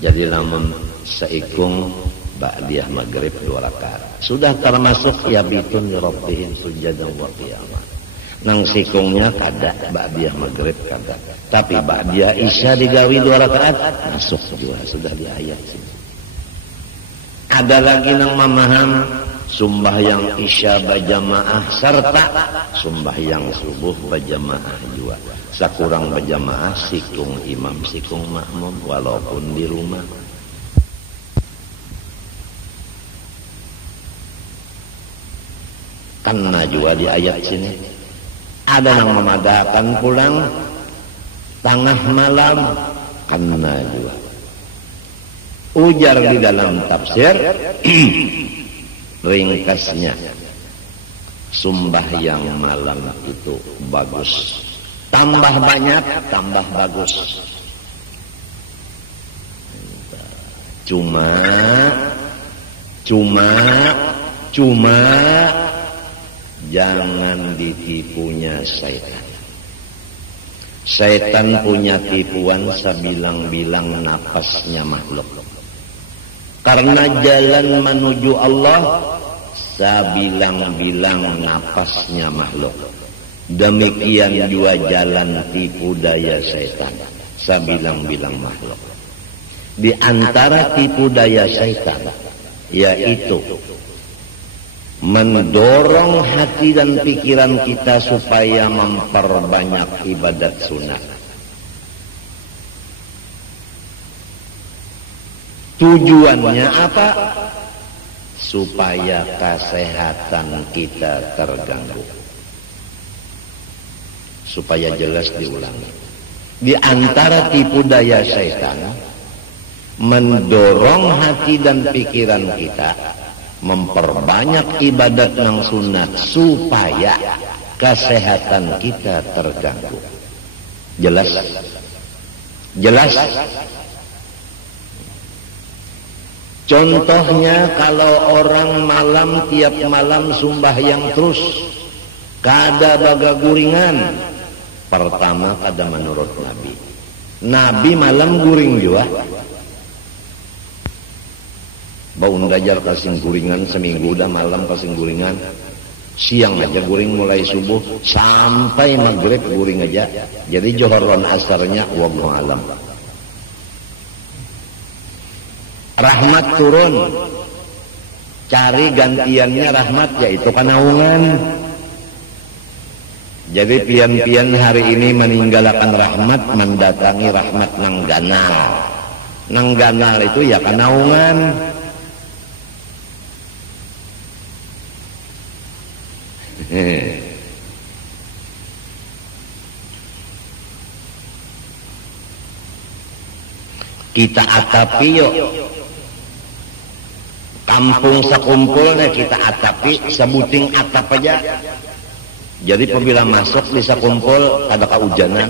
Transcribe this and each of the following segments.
Jadi lamun seikung ba'diyah maghrib 2 rakaat sudah termasuk yabitun li rabbihim sujadan wa qiyamah. Nang sikungnya kada ba'diyah maghrib kada, tapi ba'diyah isya digawi 2 rakaat masuk juga sudah di ayat sini. Ada lagi nang memaham sembahyang isya berjamaah serta sembahyang subuh berjamaah juga. Sakurang berjamaah sikung imam sikung makmum walaupun di rumah. Karena juga di ayat sini ada yang memadahkan pulang tengah malam, karena juga ujar di dalam tafsir ringkasnya sembahyang malam itu bagus, tambah banyak tambah bagus, cuma jangan ditipunya syaitan. Syaitan punya tipuan sebilang-bilang napasnya makhluk. Karena jalan menuju Allah sebilang-bilang napasnya makhluk. Demikian juga jalan tipu daya syaitan sebilang-bilang makhluk. Di antara tipu daya syaitan yaitu mendorong hati dan pikiran kita supaya memperbanyak ibadat sunat. Tujuannya apa? Supaya kesehatan kita terganggu. Supaya jelas diulangi. Di antara tipu daya syaitan mendorong hati dan pikiran kita memperbanyak ibadat yang sunat supaya kesehatan kita terganggu. Jelas? Jelas? Contohnya kalau orang malam tiap malam sembahyang terus kada baga guringan. Pertama kada menurut Nabi. Nabi malam guring juga. Bau ndajar kasing guringan seminggu dah malam kasing guringan. Siang aja guring mulai subuh sampai maghrib guring aja. Jadi johor dan asarnya wallahu alam. Rahmat turun. Cari gantiannya rahmat yaitu kanaungan. Jadi pian-pian hari ini meninggalkan rahmat mendatangi rahmat nang ganal. Nang ganal itu ya kanaungan. Kita atapi yuk kampung sekumpulnya, kita atapi sebuting atap aja. Jadi apabila masuk di sekumpul ada kehujanan,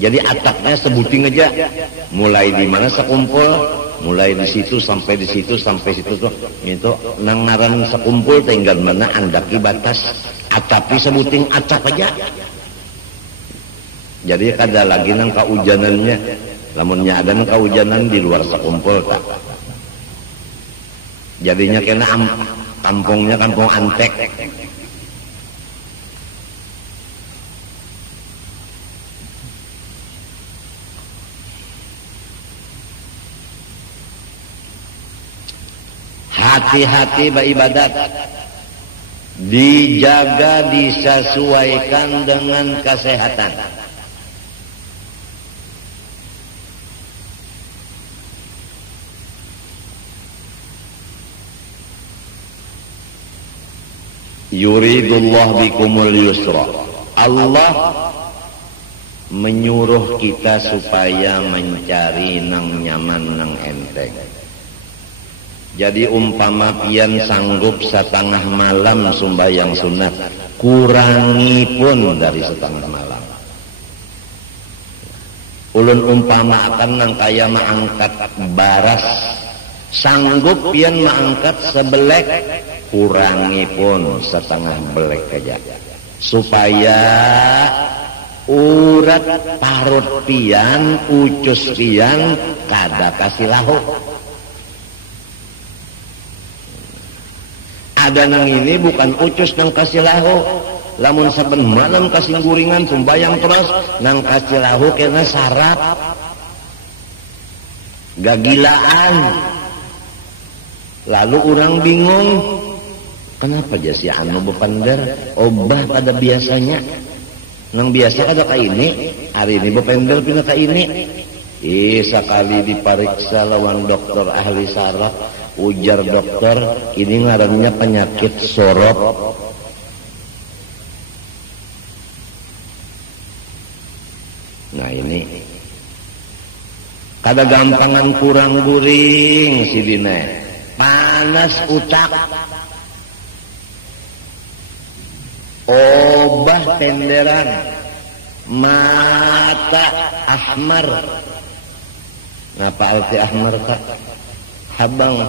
jadi atapnya sebuting aja. Mulai di mana sekumpul, mulai di situ sampai di situ sampai situ tuh itu nang ngaran sekumpul tinggal mana andaki batas atapi sebuting atap aja. Jadi kada lagi nang kehujanannya, lamunnya ada nang kehujanan di luar sekumpul tak. Jadinya kena kampungnya kampung antek. Hati-hati beribadat, dijaga, disesuaikan dengan kesehatan. Yuridullah bikumul yusra. Allah menyuruh kita supaya mencari nang nyaman nang enteng. Jadi umpama pian sanggup setengah malam sembahyang sunat, kurangi pun dari setengah malam. Ulun umpama akan nang kaya mengangkat baras, sanggup pian mengangkat sebelek, kurangi pun setengah belek aja. Supaya urat parut pian ucus pian kada kasih lahu. Ada nang ini bukan ucus nang kasih lahu, lamun saben malam kasih guringan sumbayang terus nang kasih lahu kena sarap gagilaan. Lalu orang bingung, kenapa dia si anu bepender obah pada biasanya nang biasa kada ka ini, hari ini bepender pindah ka ini. Sekali dipariksa lawan dokter ahli saraf, ujar dokter ini ngarannya penyakit sorop. Nah ini kada gampangan kurang guring si dina, panas utak, obah tenderan, mata ahmar. Ngapa arti ahmar kak? Habang.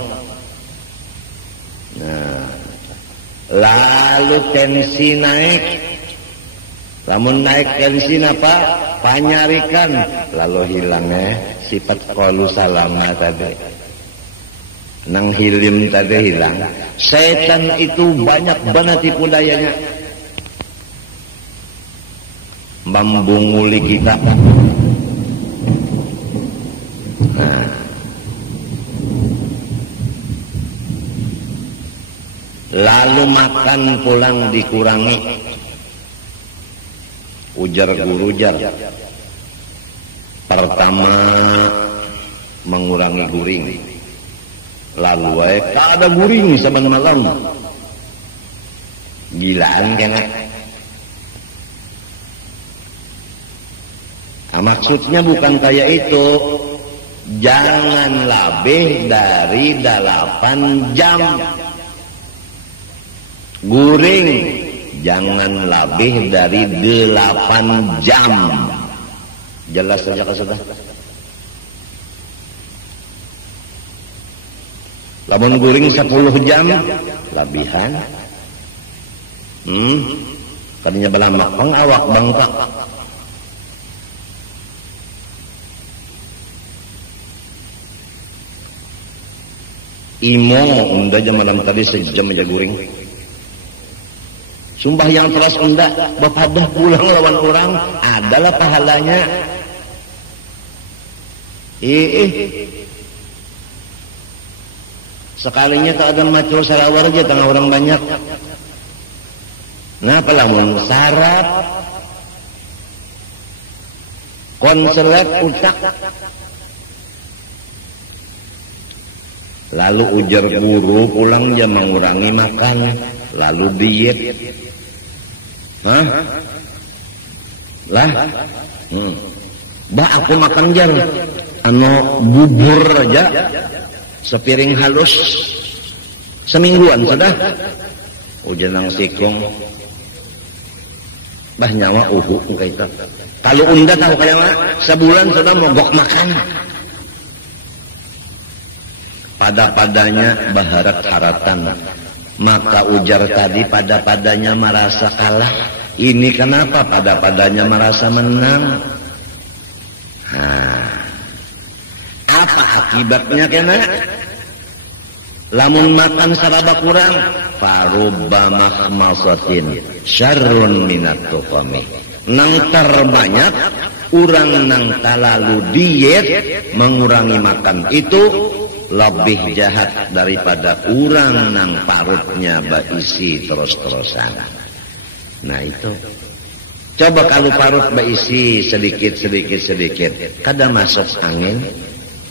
Nah, lalu tensi naik. Lamun naik tensi apa? Panyarikan. Lalu hilangnya sifat qalu salama tadi. Nang hilim tadi hilang. Setan itu banyak banget tipu dayanya. Membunguli kita. Lalu makan pulang dikurangi. Ujar guru jar. Pertama mengurangi guring. Lalu tak ada guring saban malam. Gilaan kena. Maksudnya bukan kayak itu. Jangan lebih dari 8 jam. Guring jangan lebih dari 8 jam. Jelas saja sudah. Lamun guring 10 jam lebihan. Kadinya balamak pang awak bangka. Imo unda jam malam tadi sejam aja guring. Sumpah yang teras unda bapadah pulang lawan orang adalah pahalanya. Sekalinya tak ada macul sarawar aja tengah orang banyak. Nah pelamun sarap konselet utak. Lalu ujar guru pulang dia mengurangi makan, lalu diet. Lah, aku makan jar, bubur aja, sepiring halus, semingguan sudah. Ujar nang sikong, nyawa kayak kalau unda tahu kayak mana, sebulan sudah mogok makan. Pada-padanya baharat-haratan. Maka ujar tadi pada-padanya merasa kalah. Ini kenapa pada-padanya merasa menang? Apa akibatnya kena? Lamun makan saraba kurang, farubba makhmasatin syarrun minat tuqami. Nang terbanyak urang nang talalu diet mengurangi makan itu lebih jahat daripada urang nang parutnya berisi terus-terusan. Nah itu. Coba kalau parut berisi sedikit, kada masuk angin,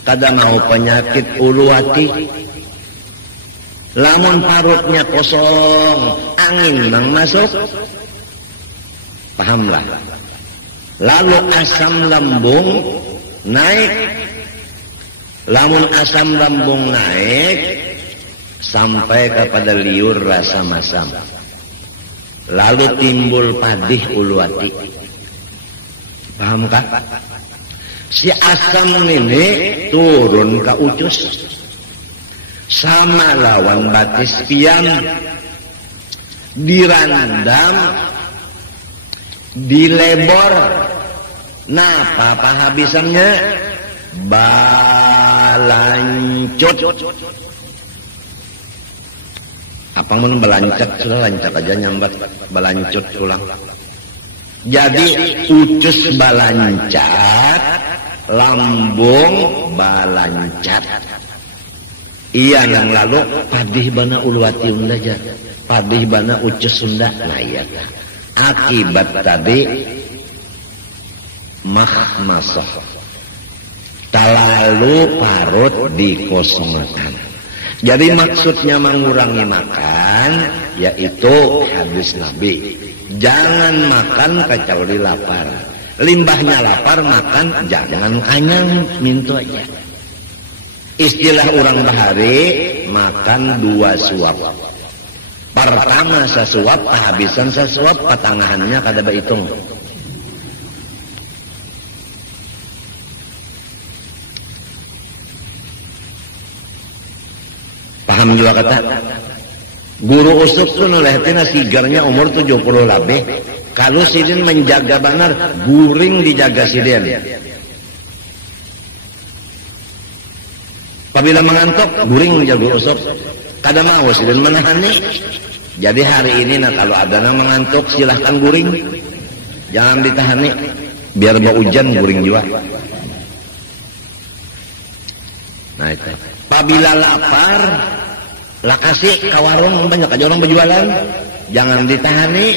kada mau penyakit ulu hati. Lamun parutnya kosong, angin nang masuk, pahamlah. Lalu asam lambung naik. Lamun asam lambung naik sampai kepada liur rasa masam. Lalu timbul padih ulu hati. Pahamkah? Si asam ini turun ke ucus. Sama lawan batis pian. Dirandam. dilebor. Nah, apa habisannya? Balancut. Apa mun balancat sudah lancat aja nyambat balancut pulang. Jadi ucus balancat, lambung balancat. Iya nang lalu padih bana ulwati unda aja. Padih bana ucus Sunda. Nah iya. Akibat tadi mahmasah. Talalu parut dikosongkan. Jadi maksudnya mengurangi makan yaitu hadis Nabi. Jangan makan kecuali lapar. Limbahnya lapar makan jangan kanyang mintu aja. Istilah orang bahari makan 2 suap. Pertama sesuap, kehabisan sesuap, patangahannya kada berhitung. Paham juga kata? Guru usuk tuh nulehatina sigarnya umur 70 lebih. Kalau sidin menjaga benar, guring dijaga sidin. Apabila mengantuk, guring menjaga usuk. Kadang mau sidin menahani. Jadi hari ini nah kalau ada yang mengantuk silahkan guring. Jangan ditahani. Biar bau hujan guring juga. Nah itu. Apabila lapar, lah kasih ke warung banyak aja orang berjualan. Jangan ditahani.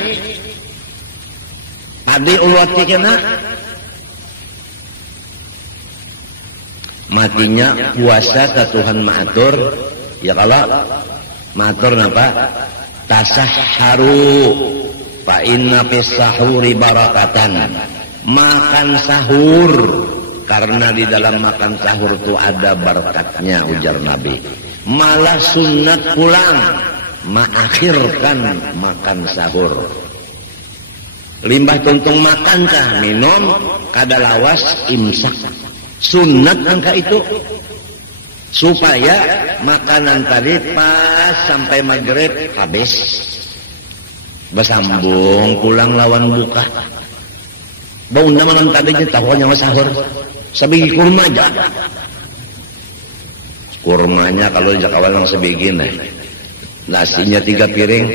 Adi ulwati kena. Matinya puasa ke Tuhan matur. Ya kalau matur napa? Tasahharu fa inna fis sahuri barakatan. Makan sahur karena di dalam makan sahur itu ada berkatnya ujar Nabi. Malah sunat pulang mengakhirkan makan sahur. Limbah tuntung makan kah minum kada lawas imsak. Sunat angka itu supaya makanan tadi pas sampai maghrib habis. Bersambung pulang lawan buka. Bau makan tadinya tahunya sahur. Sebiji kurma aja. Kurmanya kalau di Jakawal yang sebiji nasinya 3 piring.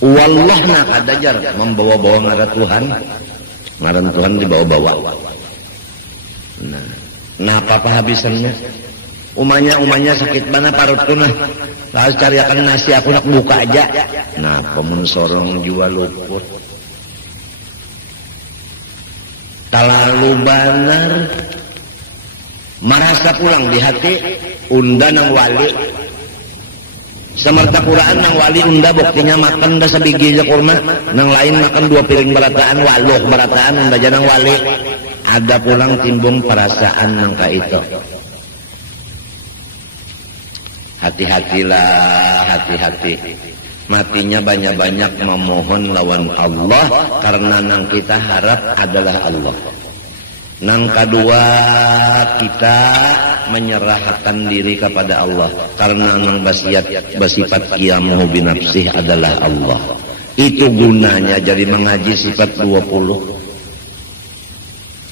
Wallah nak adajar membawa-bawa ngara Tuhan. Ngaran Tuhan dibawa-bawa. Nah apa habisannya? Umanya sakit mana parut tuh nah. Lalu cariakan nasi aku nak buka aja. Nah pemun sorong jual luput. Talalu banar. Merasa pulang di hati. Unda nang wali. Semerta Quran nang wali unda buktinya makan dah sebiji aja kurma. Nang lain makan 2 piring barataan. Waluh barataan unda janang wali. Ada pulang timbung perasaan nangka itu. Hati-hatilah, hati-hati. Matinya banyak-banyak memohon lawan Allah karena nang kita harap adalah Allah. Nang kedua kita menyerahkan diri kepada Allah karena nang bersifat qiyamuhu binafsih adalah Allah. Itu gunanya jadi mengaji sifat 20.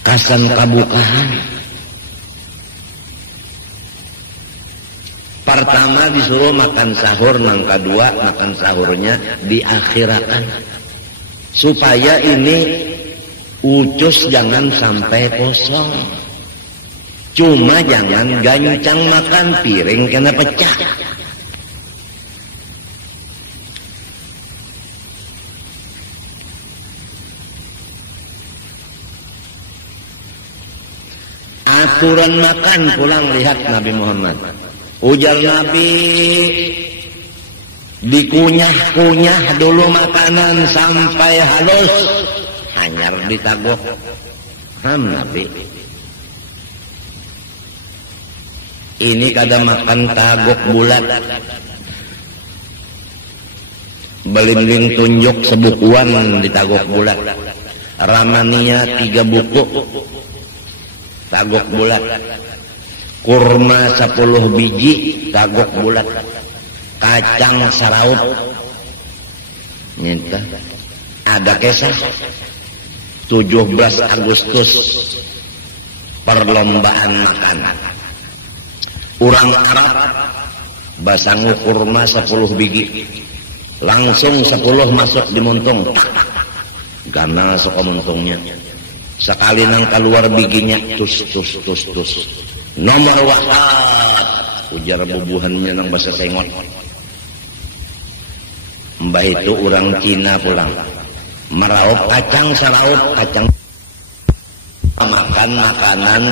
Kasan kabukahan. Pertama disuruh makan sahur, nang kedua makan sahurnya diakhirakan. Supaya ini ucus jangan sampai kosong. Cuma jangan gancang makan, piring kena pecah. Aturan makan pulang lihat Nabi Muhammad. Ujar Nabi dikunyah-kunyah dulu makanan sampai halus. Hanyar ditagok. Nabi. Ini kada makan tagok bulat. Belimbing tunjuk sebukuan ditagok bulat. Ramania 3 buku. Tagok bulat. Kurma 10 biji tagok bulat. Kacang saraut nyinta. ada kisah 17 Agustus perlombaan makan. Urang Arab basa ngukur mah 10 biji. Langsung 10 masuk di muntung. Karena suka muntungnya. Sekali nang keluar biginya tus. Nomor wahab. Ujar bubuhannya nang bahasa Sengot. Mbah itu orang Cina pulang. Meraup kacang saraut kacang. Makan makanan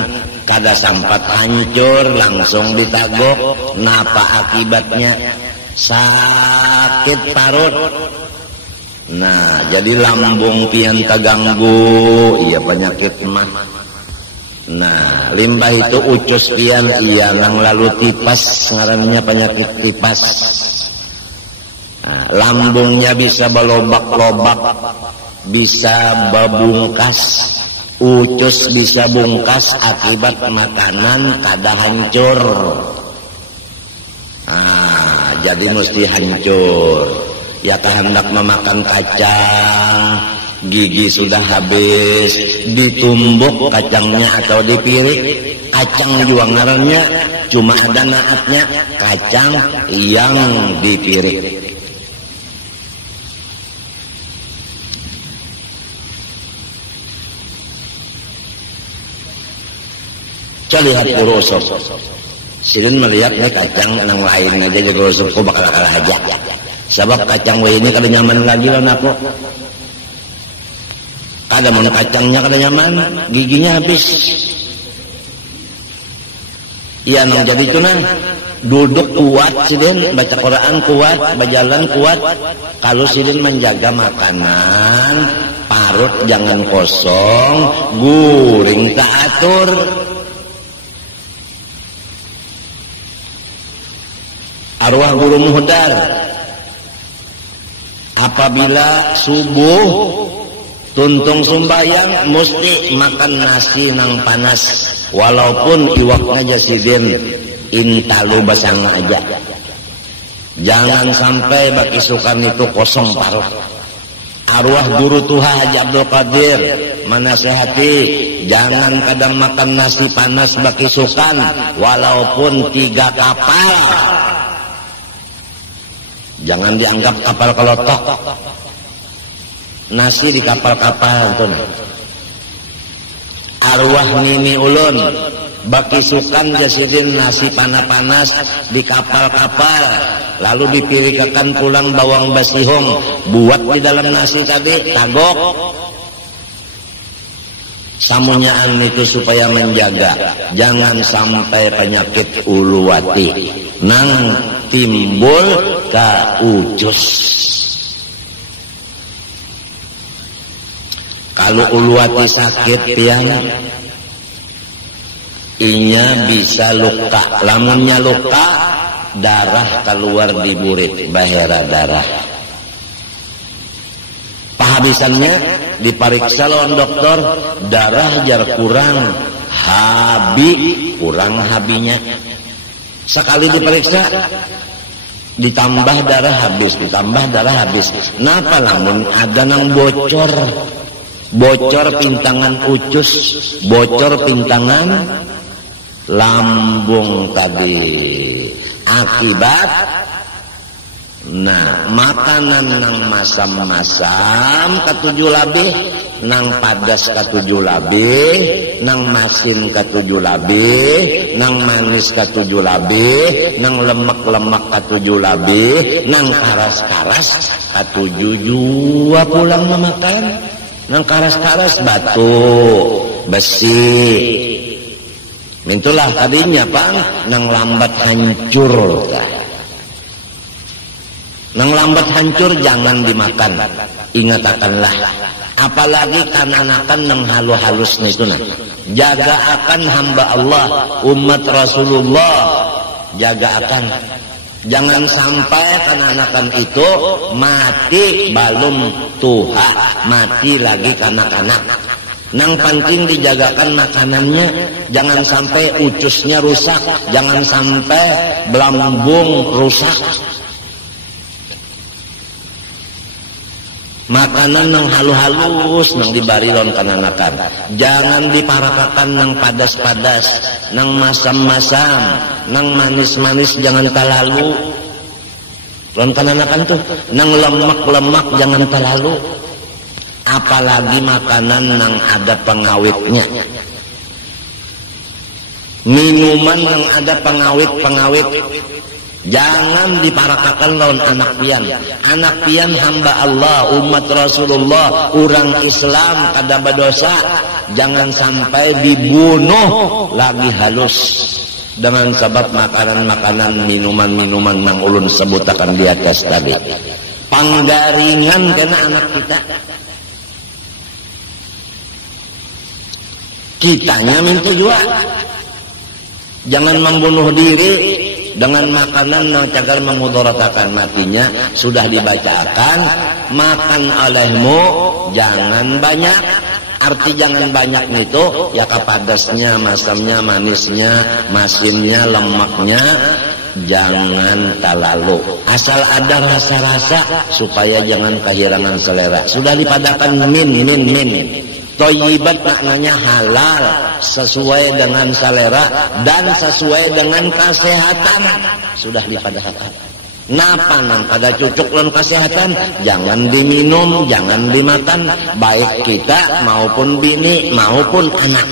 kada sampat hancur langsung ditagok. Napa akibatnya? Sakit parut. Nah jadi lambung pian kaganggu. Iya penyakit mah. Nah limbah itu ucus pian. Iya nang lalu tipas. Ngarannya penyakit tipas. Nah, lambungnya bisa belobak-lobak. Bisa babungkas. Ucus bisa bungkas akibat makanan kada hancur. Nah, jadi mesti hancur. Ya hendak memakan kacang, gigi sudah habis, ditumbuk kacangnya atau dipirik. Kacang juga ngarannya, cuma ada naatnya kacang yang dipirik. Coba lihat gurusuk. Sidin melihat nih kacang yang lain aja jadi gurusukku bakal kalah aja. Sebab kacang ini kada nyaman lagi lah aku. Kada mau kacangnya kada nyaman, giginya habis. Iya nang jadi itu nang duduk kuat sidin, baca Quran kuat, berjalan kuat. Kalau sidin menjaga makanan, parut jangan kosong, guring tak atur. Arwah guru muhdar apabila subuh tuntung sembahyang mesti makan nasi nang panas walaupun iwaknya jasidin intalu basang aja. Jangan sampai baki sukan itu kosong parut. Arwah guru Tuha Haji Abdul Qadir menasehati jangan kadang makan nasi panas baki sukan walaupun 3 kapal. Jangan dianggap kapal kelotok. Nasi di kapal-kapal tuh. Arwah nini ulun baki sukan jasidin nasi panas-panas di kapal-kapal. Lalu dipirikakan pulang bawang basihong buat di dalam nasi tadi tagok. Samunyaan itu supaya menjaga jangan sampai penyakit uluwati nang timbul ka ucus. Kalau uluwati sakit pian inya bisa luka. Lamunnya luka darah keluar di burit bahera darah. Pahabisannya diperiksa lawan dokter darah jar kurang kurang habinya. Sekali diperiksa ditambah darah habis. Napa lamun ada nang bocor pintangan ucus, bocor pintangan lambung tadi akibat makanan nang masam-masam ketujuh labih, nang padas ketujuh labih, nang masin ketujuh labih, nang manis ketujuh labih, nang lemak-lemak ketujuh labih, nang karas-karas ketujuh jua pulang memakan. Nang karas-karas batu, besi. Mintulah tadinya pang nang lambat hancur. Nang lambat hancur jangan dimakan. Ingatakanlah. Apalagi kananakan nang halus-halus itu nah. Jaga akan hamba Allah, umat Rasulullah. Jaga akan. Jangan sampai kananakan itu mati balum tuha, mati lagi kanak-kanak. Nang penting dijagakan makanannya, jangan sampai ucusnya rusak, jangan sampai belambung rusak. Makanan nang halus-halus nang dibari lawan kananakan. Jangan diparakakan nang padas-padas, nang masam-masam, nang manis-manis jangan terlalu. Lawan kananakan tuh nang lemak-lemak jangan terlalu. Apalagi makanan nang ada pengawetnya. Minuman nang ada pengawet-pengawet. Jangan diparakakan lawan anak pian. Anak pian hamba Allah, umat Rasulullah, orang Islam kada berdosa. Jangan sampai dibunuh lagi halus dengan sebab makanan-makanan, minuman-minuman yang ulun sebutakan di atas tadi. Panggaringan kena anak kita. Kitanya minta juga. Jangan membunuh diri dengan makanan yang cagar memudaratkan matinya. Sudah dibacakan, makan olehmu jangan banyak. Arti jangan banyak itu ya kepadasnya, masamnya, manisnya, masinnya, lemaknya jangan terlalu. Asal ada rasa-rasa supaya jangan kehilangan selera. Sudah dipadakan min. Thayyibat maknanya halal, sesuai dengan selera dan sesuai dengan kesehatan. Sudah dipadahkan. Napa nang pada cucuk lan kesehatan, jangan diminum, jangan dimakan, baik kita maupun bini maupun anak.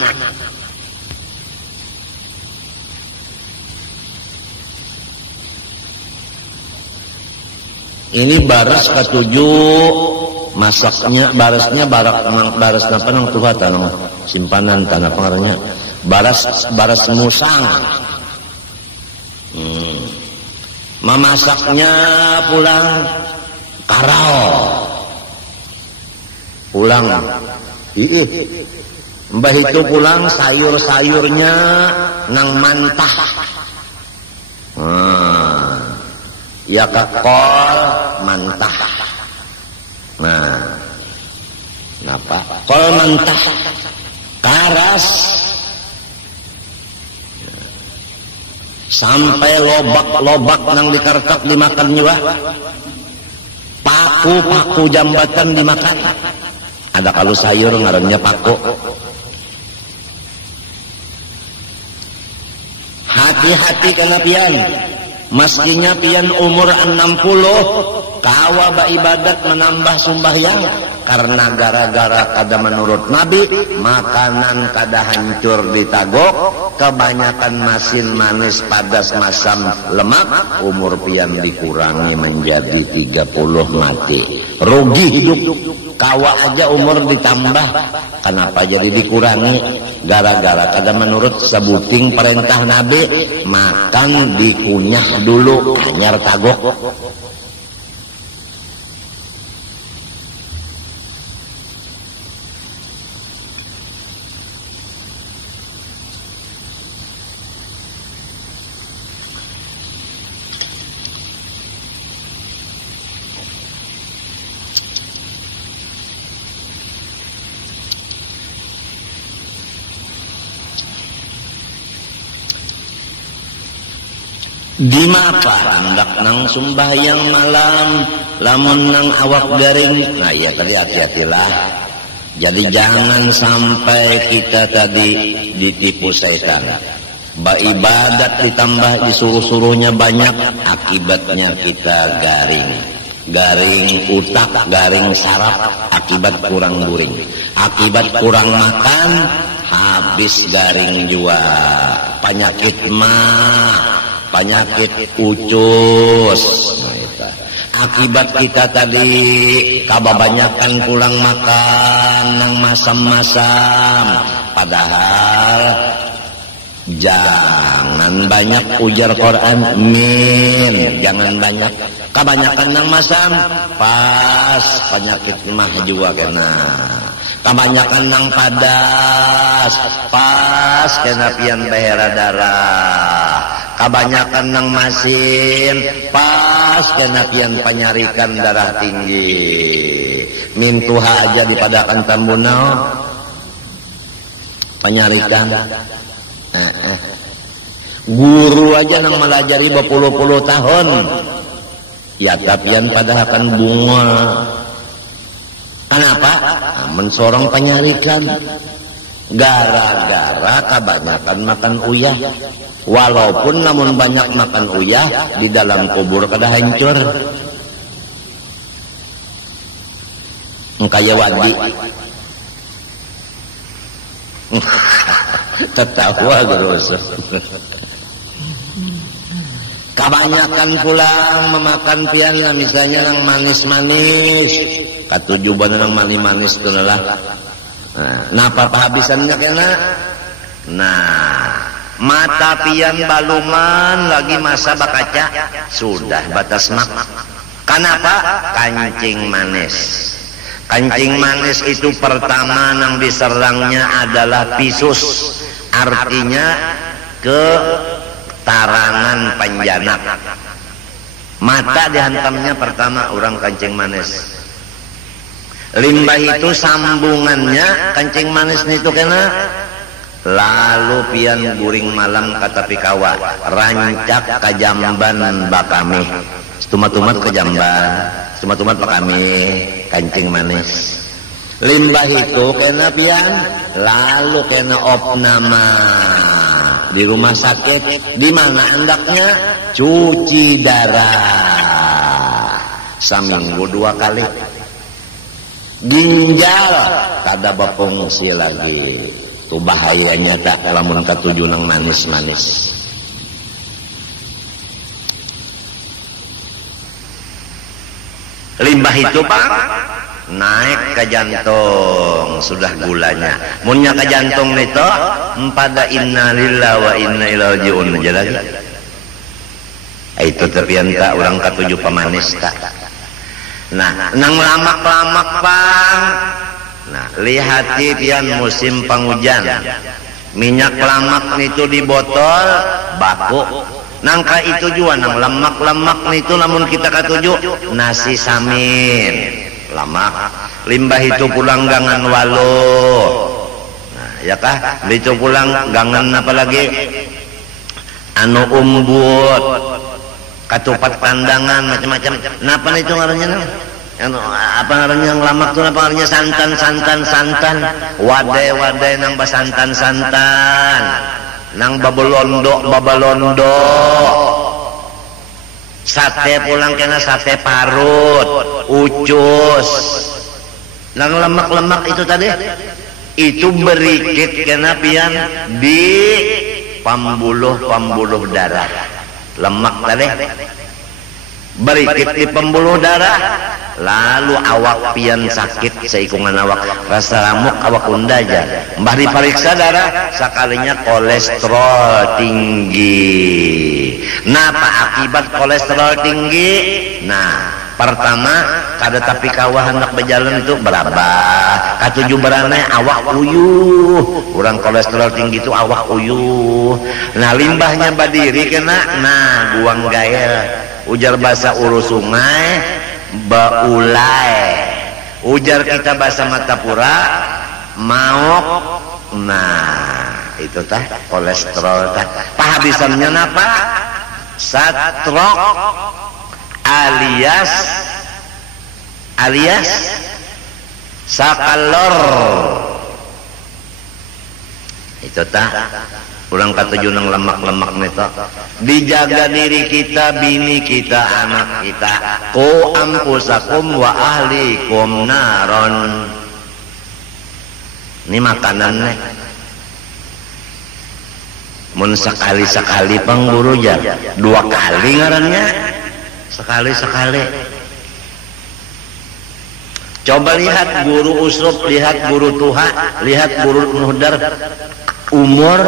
Ini baras ketujuh. Masaknya barasnya baras apa nang tuha tanang simpanan tanah pengarangnya baras musang. Memasaknya pulang karao pulang mbah itu pulang sayur-sayurnya nang mantah. Ya kakol mantah. Nah, napa? Kol mentah, karas, sampai lobak-lobak nang dikartak dimakan juga. Paku jambatan dimakan. Ada kalau sayur ngarannya paku. Hati-hati kena pian. Meskinya pian umur 60 kawa ibadat menambah sembahyang karena gara-gara kada menurut Nabi makanan kada hancur ditagok, kebanyakan masin manis padas masam lemak, umur pian dikurangi menjadi 30 mati. Rugi hidup. Kawa aja umur ditambah, kenapa jadi dikurangi? Gara-gara kada menurut sebuting perintah Nabi, makan dikunyah dulu anyar tagok. Di mapa hendak nang sembahyang malam lamun nang awak garing. Nah ya tadi hati-hatilah. Jadi jangan sampai kita tadi ditipu setan. Ibadat ditambah disuruh-suruhnya banyak, akibatnya kita garing utak, garing saraf, akibat kurang guring, akibat kurang makan, habis garing juga. Penyakit ucus. Akibat kita tadi kababanyakan pulang makan nang masam-masam. Padahal jangan banyak ujar Quran min, jangan banyak. Kebanyakan nang masam pas penyakit mah juga kena. Kebanyakan nang padas pas kena pian darah. Kebanyakan nang masin pas kena pian penyarikan darah tinggi. Mintuha aja dipadakan tambunau penyarikan. Guru aja nang melajari berpuluh-puluh tahun ya tapian padahakan bunga Kenapa? Mensorong penyarikan. Gara-gara kebanyakan makan uyah. Walaupun namun banyak makan uyah, di dalam kubur kada hancur. Kaya wadi. Tertawa terus. Kebanyakan pulang memakan piala, misalnya yang manis-manis, katujuban yang manis-manis itu lah. Nah, apa habisannya kena? Nah, mata pian baluman lagi masa bakaca sudah batas mak. Kenapa? Kancing manis. Kancing manis itu pertama yang diserangnya adalah pisus, artinya ketarangan panjanak. Mata dihantamnya pertama orang kancing manis. Limbah itu sambungannya kancing manis itu kena. Lalu pian guring malam kata pikawa, rancak kajamban bakami. Tumat-tumat kejamban, tumat-tumat bakami, kancing manis. Limbah itu kena pian, lalu kena opnama di rumah sakit. Di mana hendaknya cuci darah seminggu 2 kali. Ginjal kada berfungsi lagi. Itu bahayanya tak lamun katuju nang manis-manis. Limbah itu Pak naik ke jantung, sudah gulanya. Munnya ke jantung itu empada innalillahi wa inna ilaihi rajiun aja lagi. Itu tepian tak orang katuju pemanis tak. Nah, nang lamak-lamak Bang. Nah, lihati pian musim penghujan. Minyak lamak itu di botol baku. Nangka itu juga nang lemak-lemak itu lamun kita katuju nasi samin lemak. Limbah itu pulang gangan walu. Nah, ya kah? Itu pulang gangan apa lagi? Anu umbut, katupat kandangan macam-macam. Napa itu ngarannya? Apa ngarannya yang lamak tuh apa ngarannya? Santan. Wadai nang basantan-santan. Nang babalondo. Sate pulang kena sate parut, ucus. Nang lemak-lemak itu tadi, itu berikit kena pian di pembuluh darah. Lemak tadi berikit di pembuluh darah, lalu awak pian sakit seikungan awak, rasa lamuk awak unda aja. Mbah diperiksa darah, sekalinya kolesterol tinggi. Napa akibat kolesterol tinggi? Nah, pertama kada tapi kawah hendak berjalan itu berapa? Katuju berane awak uyuh. Orang kolesterol tinggi itu awak uyuh. Nah, limbahnya badiri kena. Nah, buang gael. Ujar bahasa urus sungai baulai. Ujar kita bahasa Matapura maok. Nah, itu tah kolesterol tah. Pahabisannya napa? Satrok alias sakalor. Itu tah urang katuju nang lemak-lemak neta. Dijaga diri kita, bini kita, anak kita. Qu anfusakum wa ahlikum naron. Ini makanan nih. Mun sekali-sekali pangguru ya 2 kali ngarannya. Sekali-sekali. Coba lihat guru usrup, lihat guru tuha, lihat guru muhdar. Umur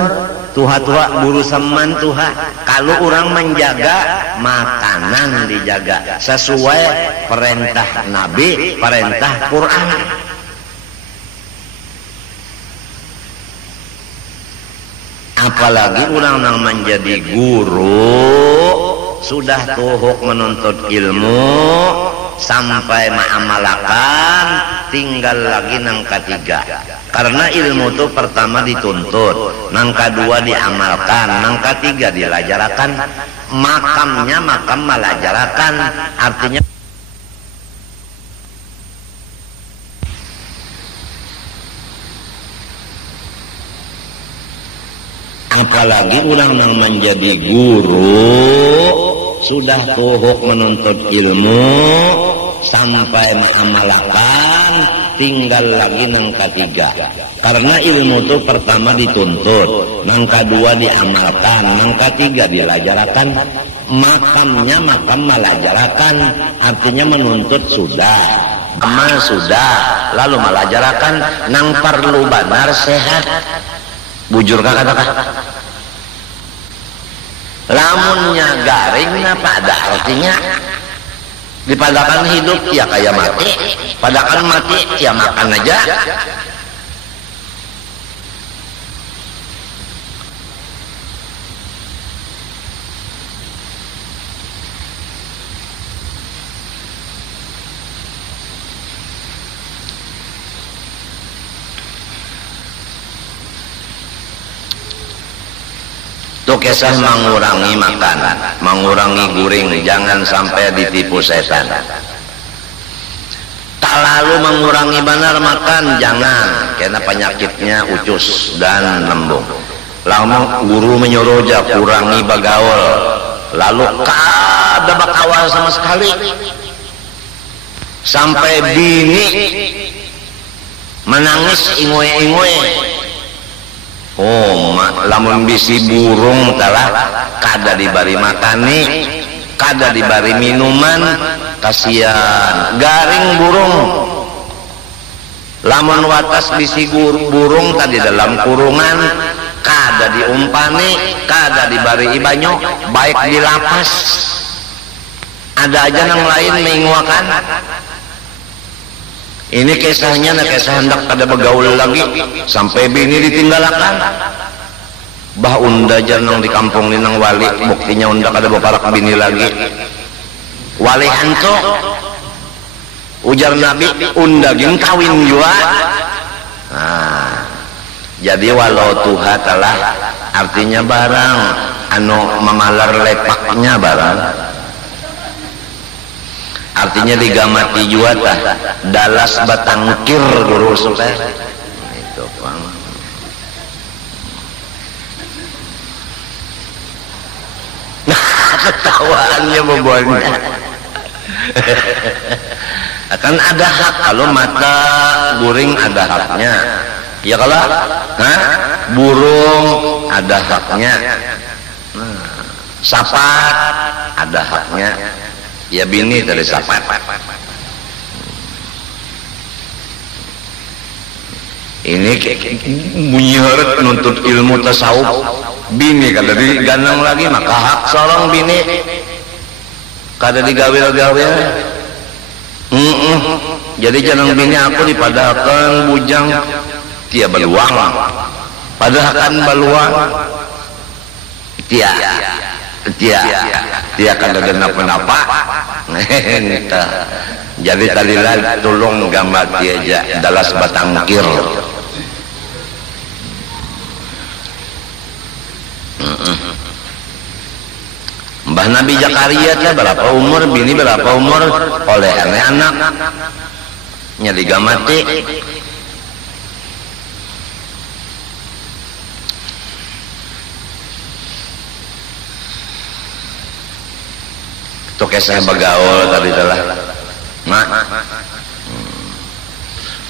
tuha-tuha guru seman tuha. Kalau orang menjaga makanan dijaga sesuai perintah Nabi, perintah Quran. Apalagi orang yang menjadi guru sudah tuhuk menuntut ilmu sampai ma'amalakan, tinggal lagi nang ketiga. Karena ilmu itu pertama dituntut, nang kedua diamalkan, nang ketiga dilajarakan. Makamnya makam malajarakan, artinya apalagi ulang nang menjadi guru sudah tuhuk menuntut ilmu sampai mengamalkan, tinggal lagi nang ketiga. Karena ilmu itu pertama dituntut, nang kedua diamalkan, nang ketiga dilajarakan. Makamnya makam melajarakan, artinya menuntut sudah, amal sudah, lalu melajarakan, nang perlu benar sehat. Bujur kata-kata. Lamunnya garing apa ada artinya? Dipadakan hidup ya kayak mati, padakan mati ya makan aja. Itu kisah mengurangi makan, mengurangi guring, jangan sampai ditipu setan. Tak lalu mengurangi benar makan, jangan, karena penyakitnya ucus dan lembung. Lama guru menyuruh aja kurangi bagaul, lalu kada bakawal sama sekali. Sampai bini menangis ingoe-ingoe. Oh, lamun bisi burung talah kada dibari makani, kada dibari minuman, kasihan garing burung. Lamun watas bisi burung tadi dalam kurungan, kada diumpani, kada dibari ibanyo, baik di lapas. Ada aja yang lain menguakan. Ini kisahnya, nah kisah hendak pada begaul lagi sampai bini ditinggalkan. Bah unda janang di kampung ni nang wali, buktinya unda kada beparak bini lagi. Wali hantu, ujar Nabi, unda gin kawin jua. Nah, jadi walau Tuhan telah artinya barang anu memalar lepaknya barang. Artinya digamati jua tah dalas batangkir guru supaya itu pang. Nah, ketawaannya bebolnya. Akan ada hak kalau mata guring ada haknya. Ya kalau burung ada haknya. Sapat ada haknya. Ya bini dari sapat. Ini bunyi harus nuntut ilmu tasawuf. Bini kada digandang lagi maka hak seorang bini kada digawil-gawil. Jadi jangan bini aku dipadakan bujang tia beluang. Padakan beluang tia kada kenapa-napa. Jadi tadilah tolong gambar dia aja dalas batangkir. Mbah Nabi Zakaria teh berapa umur, bini berapa umur, oleh anak nya digamati. Itu kisah begaul tadi telah. Nah,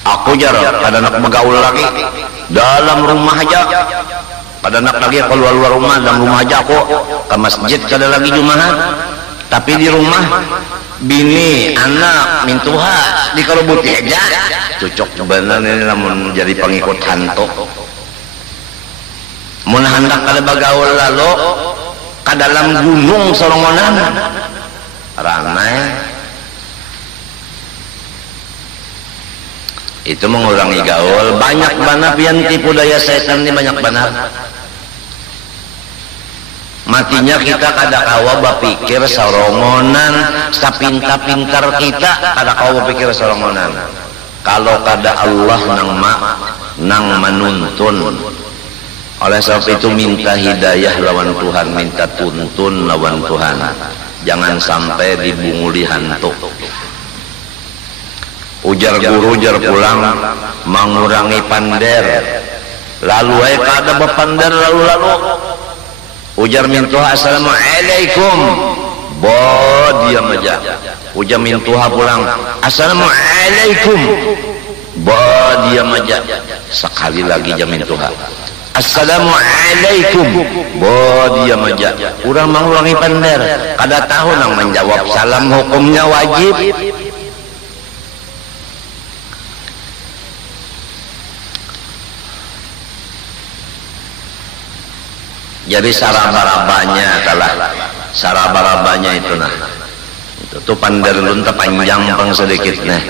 aku jarang pada nak begaul lagi dalam rumah aja. Pada nak lagi keluar rumah, dalam rumah aja aku ke masjid kada lagi Jumaat. Tapi di rumah bini, anak, mintuha dikarubuti aja. Cocok benar ini namun jadi pengikut hantu. Mun hendak kada begaul lalu ka dalam gunung sorongonan. Ramai itu mengurangi gaul. Banyak banget yang tipu daya setan ini, banyak banget. Matinya kita kada kawa berpikir sorongonan, sapinta-pintar kita kada kawa berpikir sorongonan. Kalau kada Allah nang menuntun. Oleh sebab itu minta hidayah lawan Tuhan, minta tuntun lawan Tuhan. Jangan sampai dibunguli hantu. Ujar guru, ujar pulang, mengurangi pander. lalu kada bapandar lalu ujar mintuha assalamualaikum diam aja. Ujar mintuha pulang assalamualaikum diam aja. Sekali lagi jam mintuha assalamualaikum diam aja. Urang mengulangi pandar kada tahu nang menjawab salam hukumnya wajib. Jadi saraba-rabanya itu nah. Itu pandar lun panjang pang sedikit nah.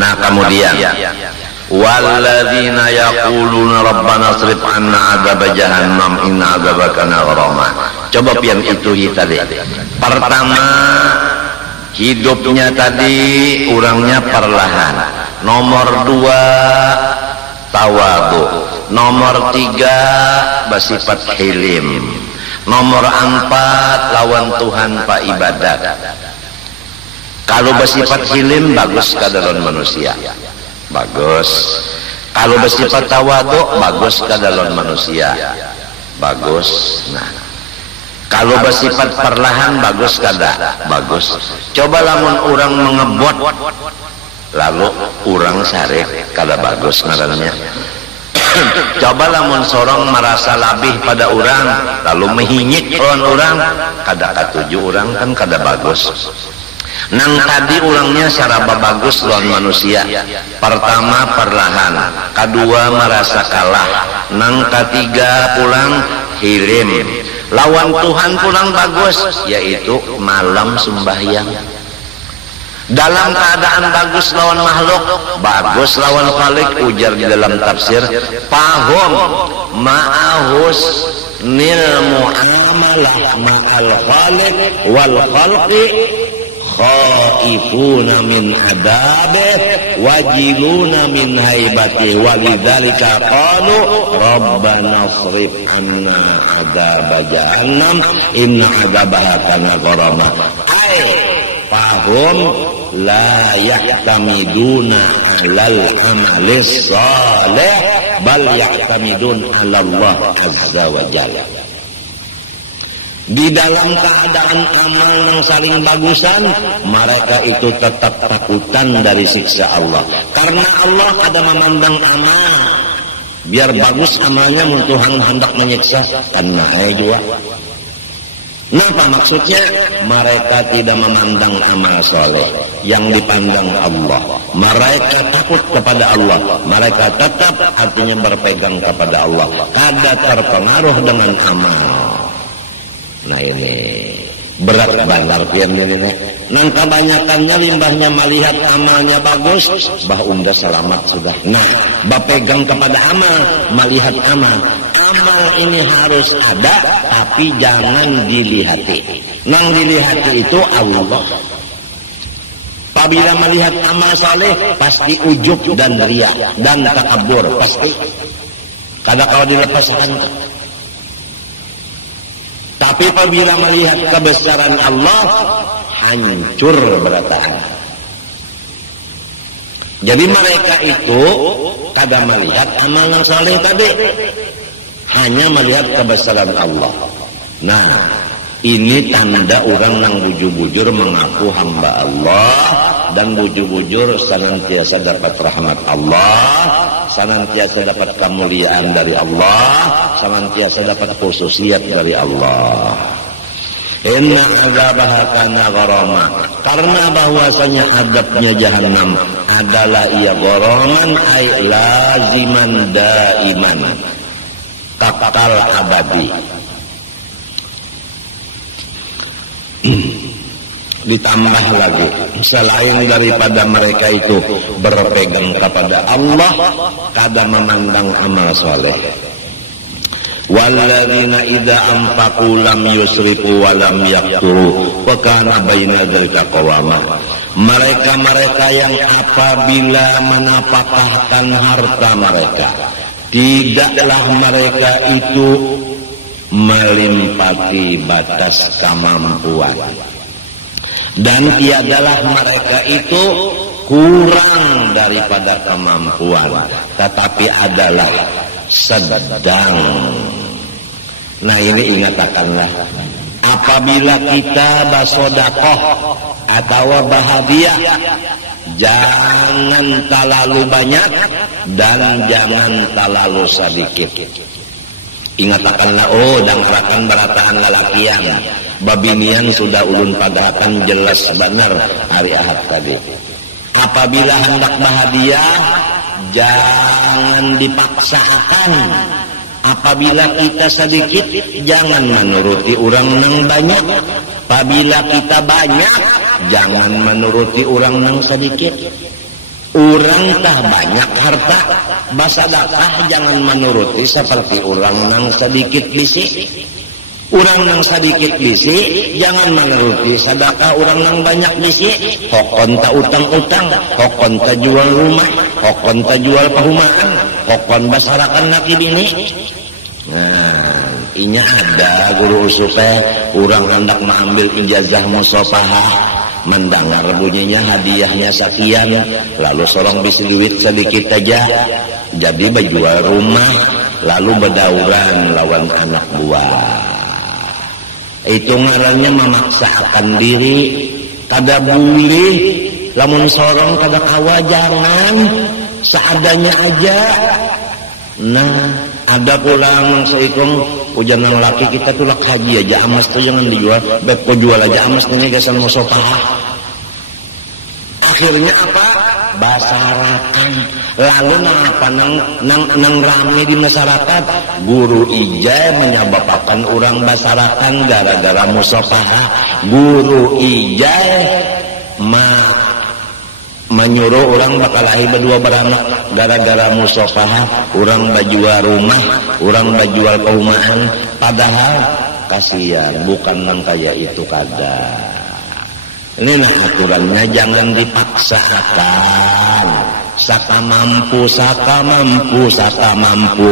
Nah kemudian walladzina yaquluna rabbana srif 'anna 'adzaba jahannam inna 'adzabaha kana gharama. Coba pian itu tadi. Pertama hidupnya tadi orangnya perlahan. Nomor 2 tawadu. Nomor 3 bersifat hilim. Nomor 4 lawan Tuhan pa ibadat. Kalau bersifat hilim bagus kadaron manusia. Bagus. Kalau bersifat tawadu bagus kadaron manusia. Bagus. Nah, kalau bersifat perlahan bagus kada? Bagus. Coba lamun orang mengebot lalu orang sarif kada bagus ngarannya. Coba lamun sorong merasa labih pada orang lalu mehinyit orang kada katuju orang kan kada bagus. Nang tadi orangnya saraba bagus lawan manusia. Pertama perlahan, kedua merasa kalah, nang ketiga pulang hilim. Lawan Tuhan pulang bagus, yaitu malam sembahyang. Dalam keadaan bagus lawan makhluk, bagus lawan Khalik. Ujar di dalam tafsir, pahum ma'ahus nil mu'amalah ma'al Khalik wal khalqi khaifuna min adabih wajiluna min haibati walidzalika qalu rabbana srif 'anna 'adzaba jahannam inna 'adzabaha kana gharama. Ai fahum la yahtamiduna 'alal amalis salih bal yahtamidun 'ala Allah azza wa jalla. Di dalam keadaan amal yang saling bagusan, mereka itu tetap takutan dari siksa Allah. Karena Allah ada memandang amal. Biar bagus amalnya, Tuhan hendak menyiksa. Karena juga. Nah, apa maksudnya? Mereka tidak memandang amal soleh. Yang dipandang Allah. Mereka takut kepada Allah. Mereka tetap artinya berpegang kepada Allah. Kada terpengaruh dengan amal. Nah ini berat banget pian ini. Nang kebanyakannya limbahnya melihat amalnya bagus, bah unda selamat sudah. Nah, berpegang kepada amal, melihat amal. Amal ini harus ada, tapi jangan dilihati. Nang dilihati itu Allah. Apabila melihat amal saleh, pasti ujub dan riya dan takabur pasti. Kadang kalau dilepaskan. Tapi apabila melihat kebesaran Allah, hancur berantakan. Jadi mereka itu kada melihat amal yang saleh tadi, hanya melihat kebesaran Allah. Nah, ini tanda orang yang bujur-bujur mengaku hamba Allah dan bujur-bujur senantiasa dapat rahmat Allah, senantiasa dapat kemuliaan dari Allah, senantiasa dapat khususiat dari Allah. Inna adzabaha kana gharama. Karena bahwasanya adabnya jahanam adalah ia gharaman ay laziman daiman. Kekal abadi. Ditambah lagi, selain daripada mereka itu berpegang kepada Allah, kada memandang amal soleh. Walladzina idza anfaqu lam yusrifu wa lam yaqturu wa kana baina dzalika qawama. Mereka-mereka yang apabila menafkahkan harta mereka, tidaklah mereka itu melimpati batas kemampuan. Dan tiadalah mereka itu kurang daripada kemampuan, tetapi adalah sedang. Nah ini ingatkanlah, apabila kita bersedekah atau berhadiah, jangan terlalu banyak dan jangan terlalu sedikit. Ingatkanlah, oh dangarakan berataan lalakian, babinian sudah ulun pagahatan jelas benar hari Ahad tadi. Apabila hendak berhadiah, jangan dipaksakan. Apabila kita sedikit, jangan menuruti orang yang banyak. Apabila kita banyak, jangan menuruti orang yang sedikit. Orang tah banyak harta, bersedekah jangan menuruti seperti orang yang sedikit bisi. Orang yang sedikit bisi jangan menuruti sedekah orang yang banyak bisi. Kokon tak utang-utang, kokon tak jual rumah, kokon tak jual perumahan, kokon basarakan laki bini. Nah, ini ada guru usupe orang hendak mengambil ijazah musafahah, mendengar bunyinya hadiahnya sekian, lalu seorang bisa duit sedikit aja, jadi berjual rumah, lalu berdauran lawan anak buah. Itu ngarannya memaksakan diri. Kada boleh, lamun sorong kada kawa, jangan seadanya aja. Nah, ada pulang seikung ujanan laki kita tuh lak haji aja, amas tuh jangan dijual, beb jual aja amas ini kesan musafahah. Akhirnya apa? Basarakan. Lalu apa nang rame di masyarakat, guru ijai menyebabkan orang basarakan gara-gara musafahah. Guru ijai menyuruh orang bakal lahir berdua beranak gara-gara musafahah. Orang bajual rumah, orang bajual perumahan, padahal kasihan bukan nang kaya itu kada. Ini nah aturannya, jangan dipaksakan. Saka mampu, saka mampu, saka mampu.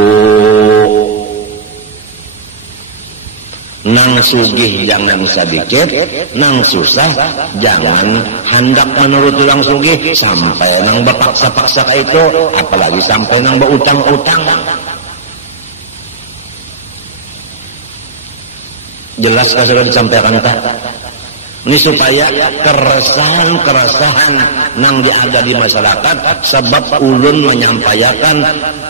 Nang sugih jangan sedikit, nang susah jangan hendak menurut orang sugih sampai nang berpaksa-paksa itu, apalagi sampai nang berutang-utang. Jelas kan sudah disampaikan tak? Ini supaya keresahan nang ada di masyarakat, sebab ulun menyampaikan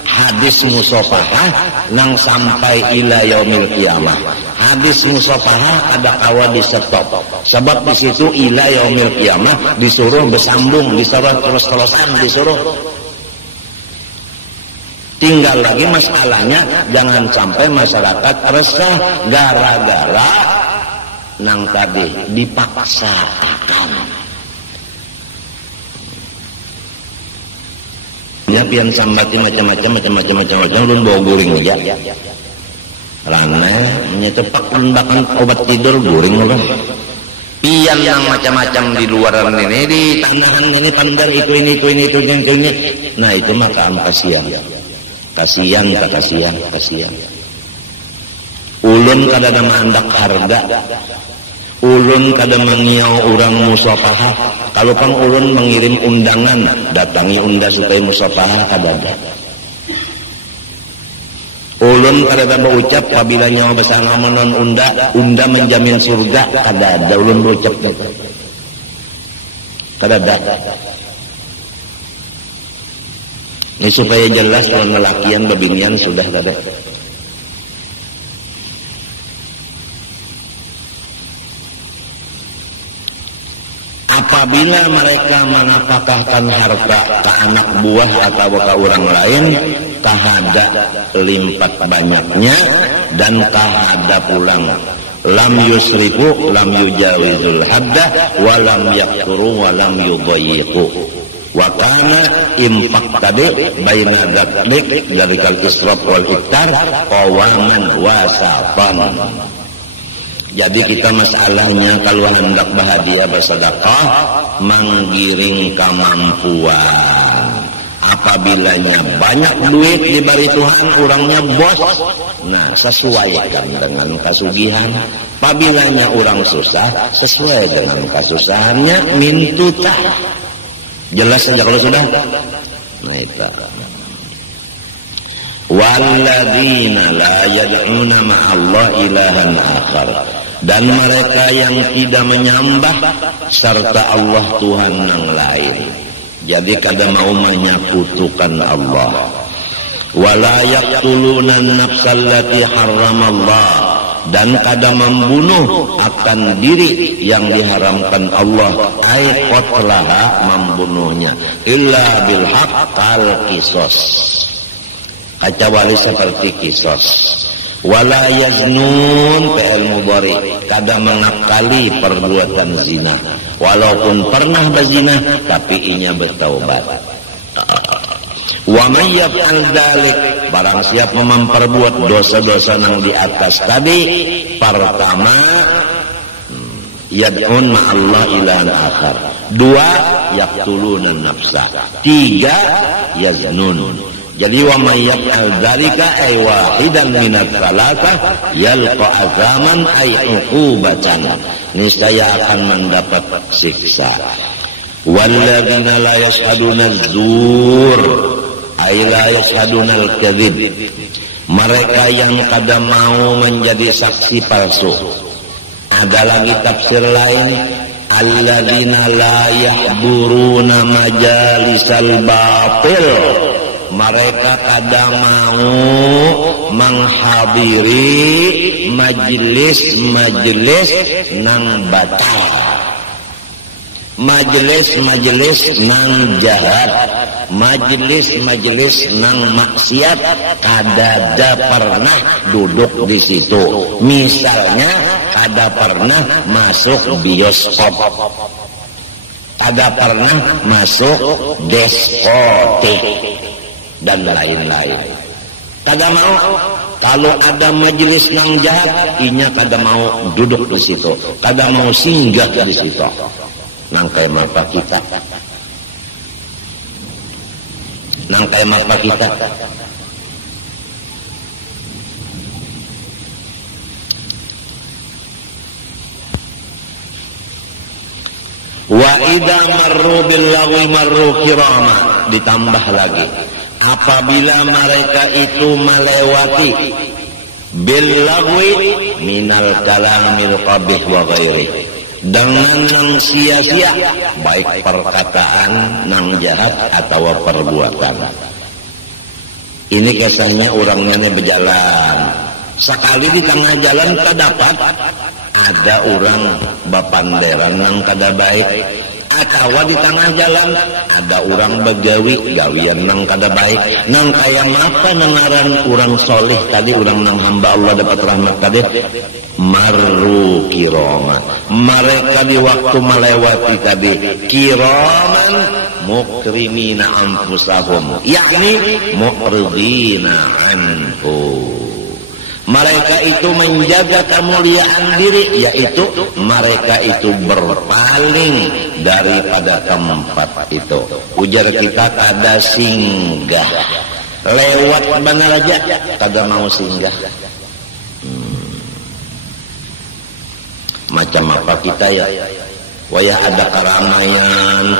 hadis musafahah nang sampai ila yaumil qiyamah. Hadis musafahah ada kawa di stop, sebab di situ ila yaumil qiyamah disuruh bersambung, disuruh terus-terusan, disuruh. Tinggal lagi masalahnya, jangan sampai masyarakat resah gara-gara nang tadi dipaksakan. Ya pian sambati macam-macam ulun bawa guring aja. Rana nyecepak bahkan obat tidur guring ulun. Pian yang macam-macam di luaran ini, di tanahan ini pandar itu ini. Nah itu maka kasihan. Kasihan. Ulun kada mandak harga, ulun kada mengiau orang musafahah. Kalau pang ulun mengirim undangan, datangi unda supaya musafahah kada ada. Ulun kada berucap apabila nyawa besar ngamanon unda menjamin surga, kada ada ulun berucap gitu. Kada ada. Ini supaya jelas lelakian babinian sudah kada. Apabila mereka menapakahkan harta ke anak buah atau ke orang lain, kahada limpat banyaknya dan kahada pulang. Lam yusrifu, lam yujawizul hadda, wa lam yakuru, wa lam yudayyiqu. Wa kana infaq tadi baina dzalik dalikal israf wal iktar qawaman wasafan. Jadi kita masalahnya kalau hendak berhadiah bersedekah menggiring kemampuan. Apabila banyak duit diberi Tuhan, orangnya bos. Nah, sesuaikan dengan kesugihan. Pabilanya orang susah sesuai dengan kesusahannya mintutah. Jelas saja kalau sudah. Nah itu. Walladzina la yad'una ma'allah ilahan akhar. Dan mereka yang tidak menyembah serta Allah Tuhan yang lain. Jadi kada mau menyekutukan Allah. Wala yaqtuluna an-nafsal lati harramallah. Dan kada membunuh akan diri yang diharamkan Allah, ay qatlaha, membunuhnya, illa bil haqqal qisas, kecuali seperti qisas. Wala yaznun, fi'il mudhari, kada mengakali perbuatan zina, walaupun pernah berzina tapi inya bertaubat. Wa may yaf'al dzalik, barang siapa memperbuat dosa-dosa yang di atas tadi, pertama yad'un ma'allah ilahan akhar, dua yaqtuluna nafsa, tiga yaznun. Jadi wa may yaf'al dzalika ay wahidan minat tsalatsa yalqa azaman ay uqubatan, niscaya akan mendapat siksa. Walladzina la yashhaduna az-zur ay la yashhaduna al-kadzib, mereka yang kada mau menjadi saksi palsu. Ada lagi tafsir lain, alladzina la yahduruna majalisal batil, mereka kada mau menghadiri majelis-majelis nang batal, majelis-majelis nang jahat, majelis-majelis nang maksiat, kada pernah duduk di situ. Misalnya kada pernah masuk bioskop, kada pernah masuk diskotik dan lain-lain. Kada mau. Kalau ada majelis nang jahat, inya kada mau duduk di situ, kada mau singgah di situ. Nangkai mata kita, nangkai mata kita. Wa idza marru bil lagwi marru kirama, ditambah lagi, apabila mereka itu melewati bil lagwi minal kalamil qabih wa ghairi, dengan nang sia-sia, baik perkataan nang jahat atau perbuatan. Ini kesannya orangnya berjalan, sekali di tengah jalan terdapat ada orang bapanderan nang kada baik, atau di tengah jalan ada orang begawi gawian nang kada baik, nang kaya apa nengaran orang soleh tadi, orang nang hamba Allah dapat rahmat tadi, marru kirama, mereka di waktu melewati tadi kiraman mukrimina anfusahum, yakni muqridina anhu, mereka itu menjaga kemuliaan diri, yaitu mereka itu berpaling daripada tempat itu. Ujar kita kada singgah, lewat benar aja kada mau singgah. Macam apa kita ya? Waya ada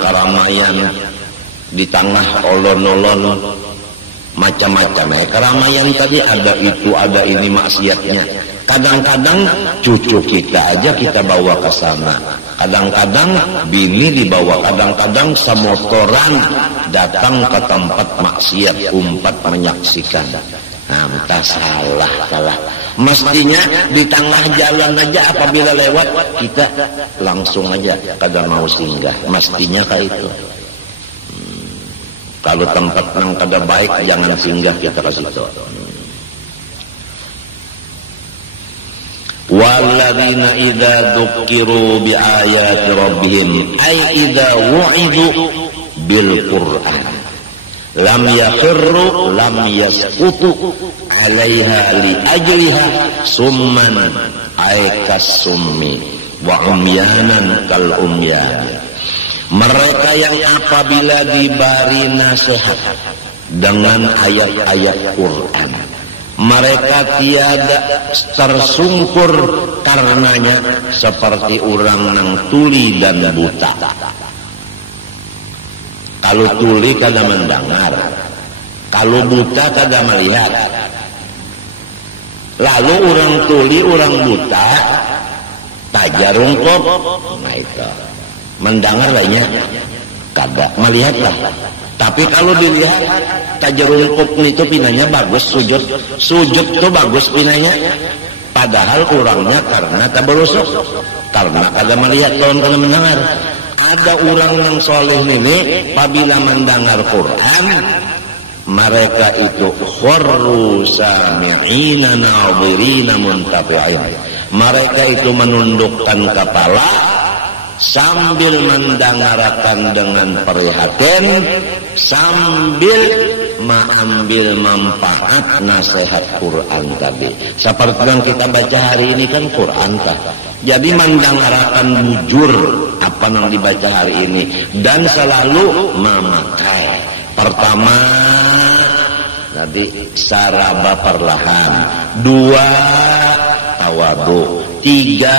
keramaian di tengah olon-olon, macam-macam ya keramaian tadi, ada itu ada ini maksiatnya. Kadang-kadang cucu kita aja kita bawa ke sana, kadang-kadang bini dibawa, kadang-kadang semotoran datang ke tempat maksiat, umpat menyaksikan. Nah, entah salah. Mestinya di tengah jalan aja apabila lewat kita langsung aja kada mau singgah, mestinya kayak itu. Kalau tempat yang kada baik jangan singgah kita ke situ. Walladzina idza dzukiru bi ayati rabbihim ay idza wu'idu bil Qur'an lam yakhirru lam yasqutu 'alaiha li ajliha summan ay kasummi wa umyanan kal umyan. Mereka yang apabila diberi nasihat dengan ayat-ayat Quran, mereka tiada tersungkur karenanya seperti orang nang tuli dan buta. Kalau tuli kada mendengar, kalau buta kada melihat. Lalu orang tuli, orang buta tajarungkop, nah itu mendengar lainnya kada, melihat lah. Tapi kalau dilihat tajarungkop itu pinanya bagus, sujud itu bagus pinanya. Padahal orangnya karena tak berusuk, karena kada melihat lawan kada mendengar. Ada orang yang soleh ini apabila mendengar Quran, mereka itu kharru sami'ina nadhirina muntafi'in. Mereka itu menundukkan kepala sambil mendengarkan dengan prihatin, sambil mengambil manfaat nasihat Quran tadi. Seperti yang kita baca hari ini kan Quran kah? Jadi mendengarkan bujur apa yang dibaca hari ini dan selalu memakai. Pertama, tadi saraba perlahan. 2, tawadu. 3,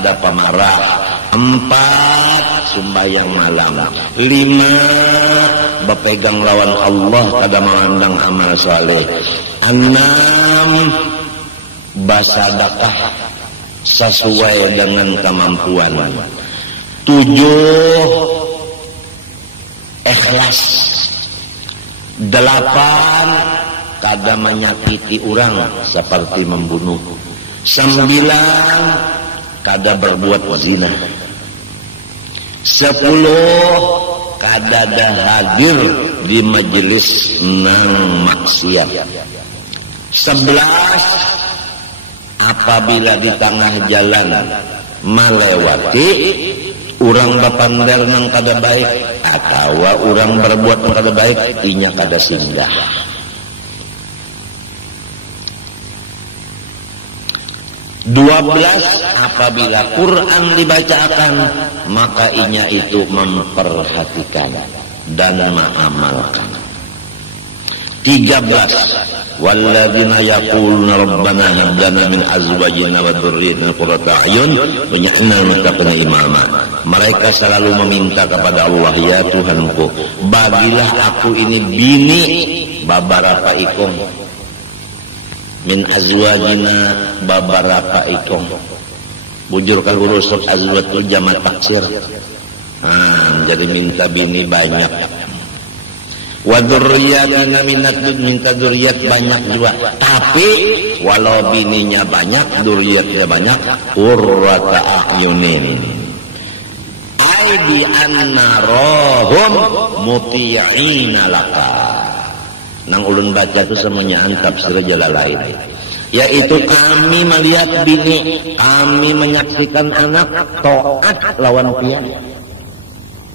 ada pemarah. 4, sembahyang malam. 5, berpegang lawan Allah kada memandang amal saleh. 6, bersedekah sesuai dengan kemampuan. 7, ikhlas. 8, kada menyakiti orang seperti membunuh. 9, kada berbuat zina. 10, kada hadir di majelis nang maksiat. 11, apabila di tengah jalan melewati orang bapandar nang kada baik atau orang berbuat nang kada baik, inya kada singgah. 12, apabila Quran dibacakan maka inya itu memperhatikan dan mengamalkan. 13, walladzina yaquluna rabbana hab lana min azwajina wa dzurriyyatina qurrata a'yun waj'alna lil muttaqina imama. Mereka selalu meminta kepada Allah, ya Tuhanku, bagilah aku ini bini babarapa ikong, min azwajina babarapa ikong. Bujur kalau urusuk azwatul jamak taksir. Jadi minta bini banyak. Wa dzurriyyatina minta dzurriyyat banyak juga. Tapi walau bininya banyak, dzurriyyatnya banyak, qurrata a'yunin. Ai bi annarahum muti'ina laka. Nang ulun baca itu semuanya tafsir Jalalain. Yaitu kami melihat bini, kami menyaksikan anak taat lawan pian.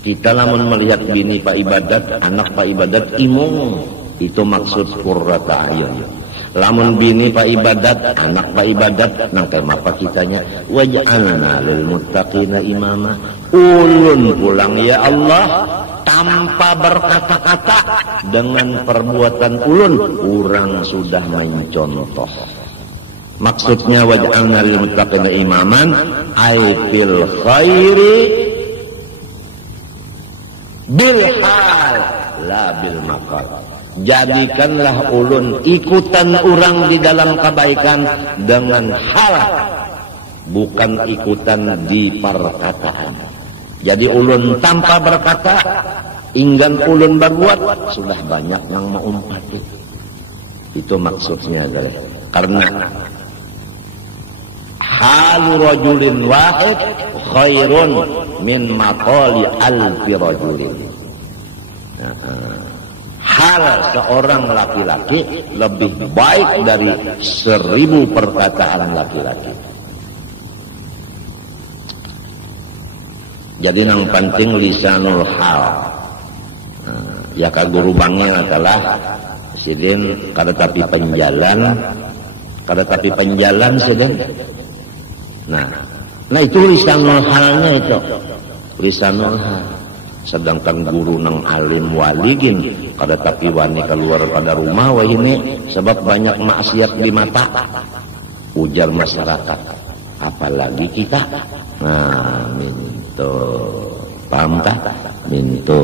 Kita lamun melihat bini pak ibadat, anak pak ibadat imung, itu maksud qurrata a'yun. Lamun bini pak ibadat, anak pak ibadat, nang apa kitanya waj'alna lil muttaqina imama. Ulun pulang ya Allah tanpa berkata-kata, dengan perbuatan ulun orang sudah mencontoh. Maksudnya waj'alna lil muttaqina imaman ay fil khairi bil hal la bil maqal. Jadikanlah ulun ikutan orang di dalam kebaikan dengan hal, bukan ikutan di perkataan. Jadi ulun tanpa berkata, inggan ulun berbuat, sudah banyak yang mengumpati. Itu maksudnya adalah karena halu rajulin wahid khairun min maqali alfi rajulin. Hal seorang laki-laki lebih baik dari 1000 perkataan laki-laki. Jadi yang penting lisanul hal. Ya ka guru bangnya adalah sidin kada tapi penjalan sidin. Nah itu lisanul halnya itu. Lisanul hal. sedangkan guru nang alim waligin kada tapi wani keluar pada rumah wah ini sebab banyak maksiat di mata, ujar masyarakat, apalagi kita. Nah, minto paham tak? Minto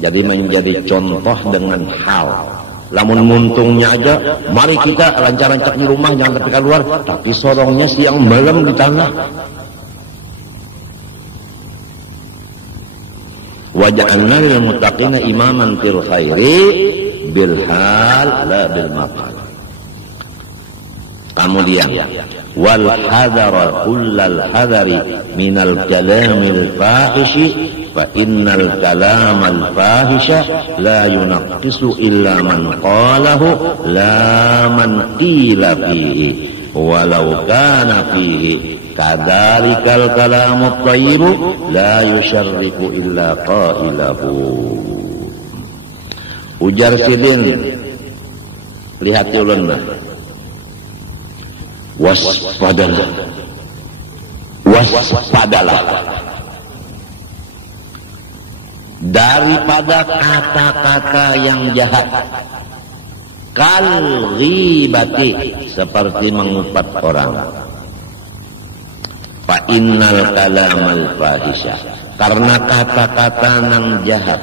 jadi menjadi contoh dengan hal. Lamun muntungnya aja, mari kita lancar-lancar di rumah, jangan tapi keluar, tapi sorongnya siang malam di tanah. Waja'alna lil muttaqina imaman fil khairi bil hal la bil maqal. Kemudian wal hadara kullal hadari minal kalamil fahishi fa innal kalamal fahisha la yunaqqisu illa man qalahu la man qila fihi walau kana fihi kadzalikal kalamut thayyibu la yusharriku illa qailahu. Ujar sidin, lihat ulun waspadalah daripada kata-kata yang jahat, kal ghibati seperti mengupat orang, fa innal kalamal fahisha karena kata-kata nang jahat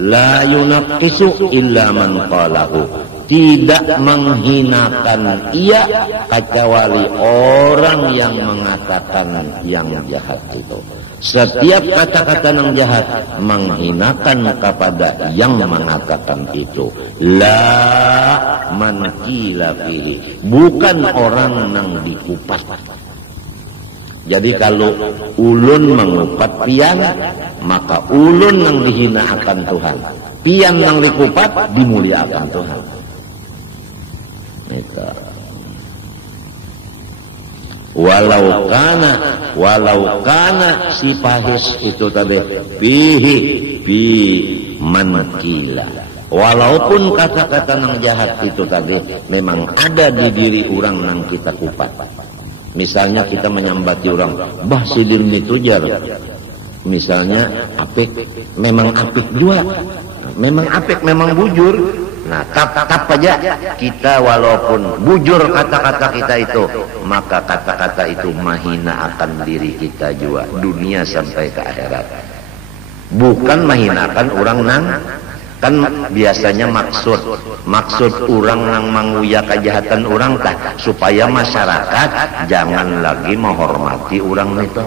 la yunaqqisu illa man qalahu tidak menghinakan ia kecuali orang yang mengatakan yang jahat itu. Setiap kata-kata yang jahat menghinakan kepada yang mengatakan itu. La man qila fihi, bukan orang yang dikupat. Jadi kalau ulun mengupat pian, maka ulun yang dihina akan Tuhan. Pian yang dikupat dimuliakan Tuhan. Walau kana si fahis itu tadi fi mankila, walaupun kata-kata yang jahat itu tadi memang ada di diri orang yang kita kupat. Misalnya kita menyambati orang, bah sidin itu jar, misalnya apik, memang apik juga, memang apik, memang bujur. Nah, tap aja kita walaupun bujur kata-kata kita itu, maka kata-kata itu menghina akan diri kita juga dunia sampai ke akhirat. Bukan menghinakan orang nang, kan biasanya maksud orang nang menguya kejahatan orang tah supaya masyarakat jangan lagi menghormati orang itu.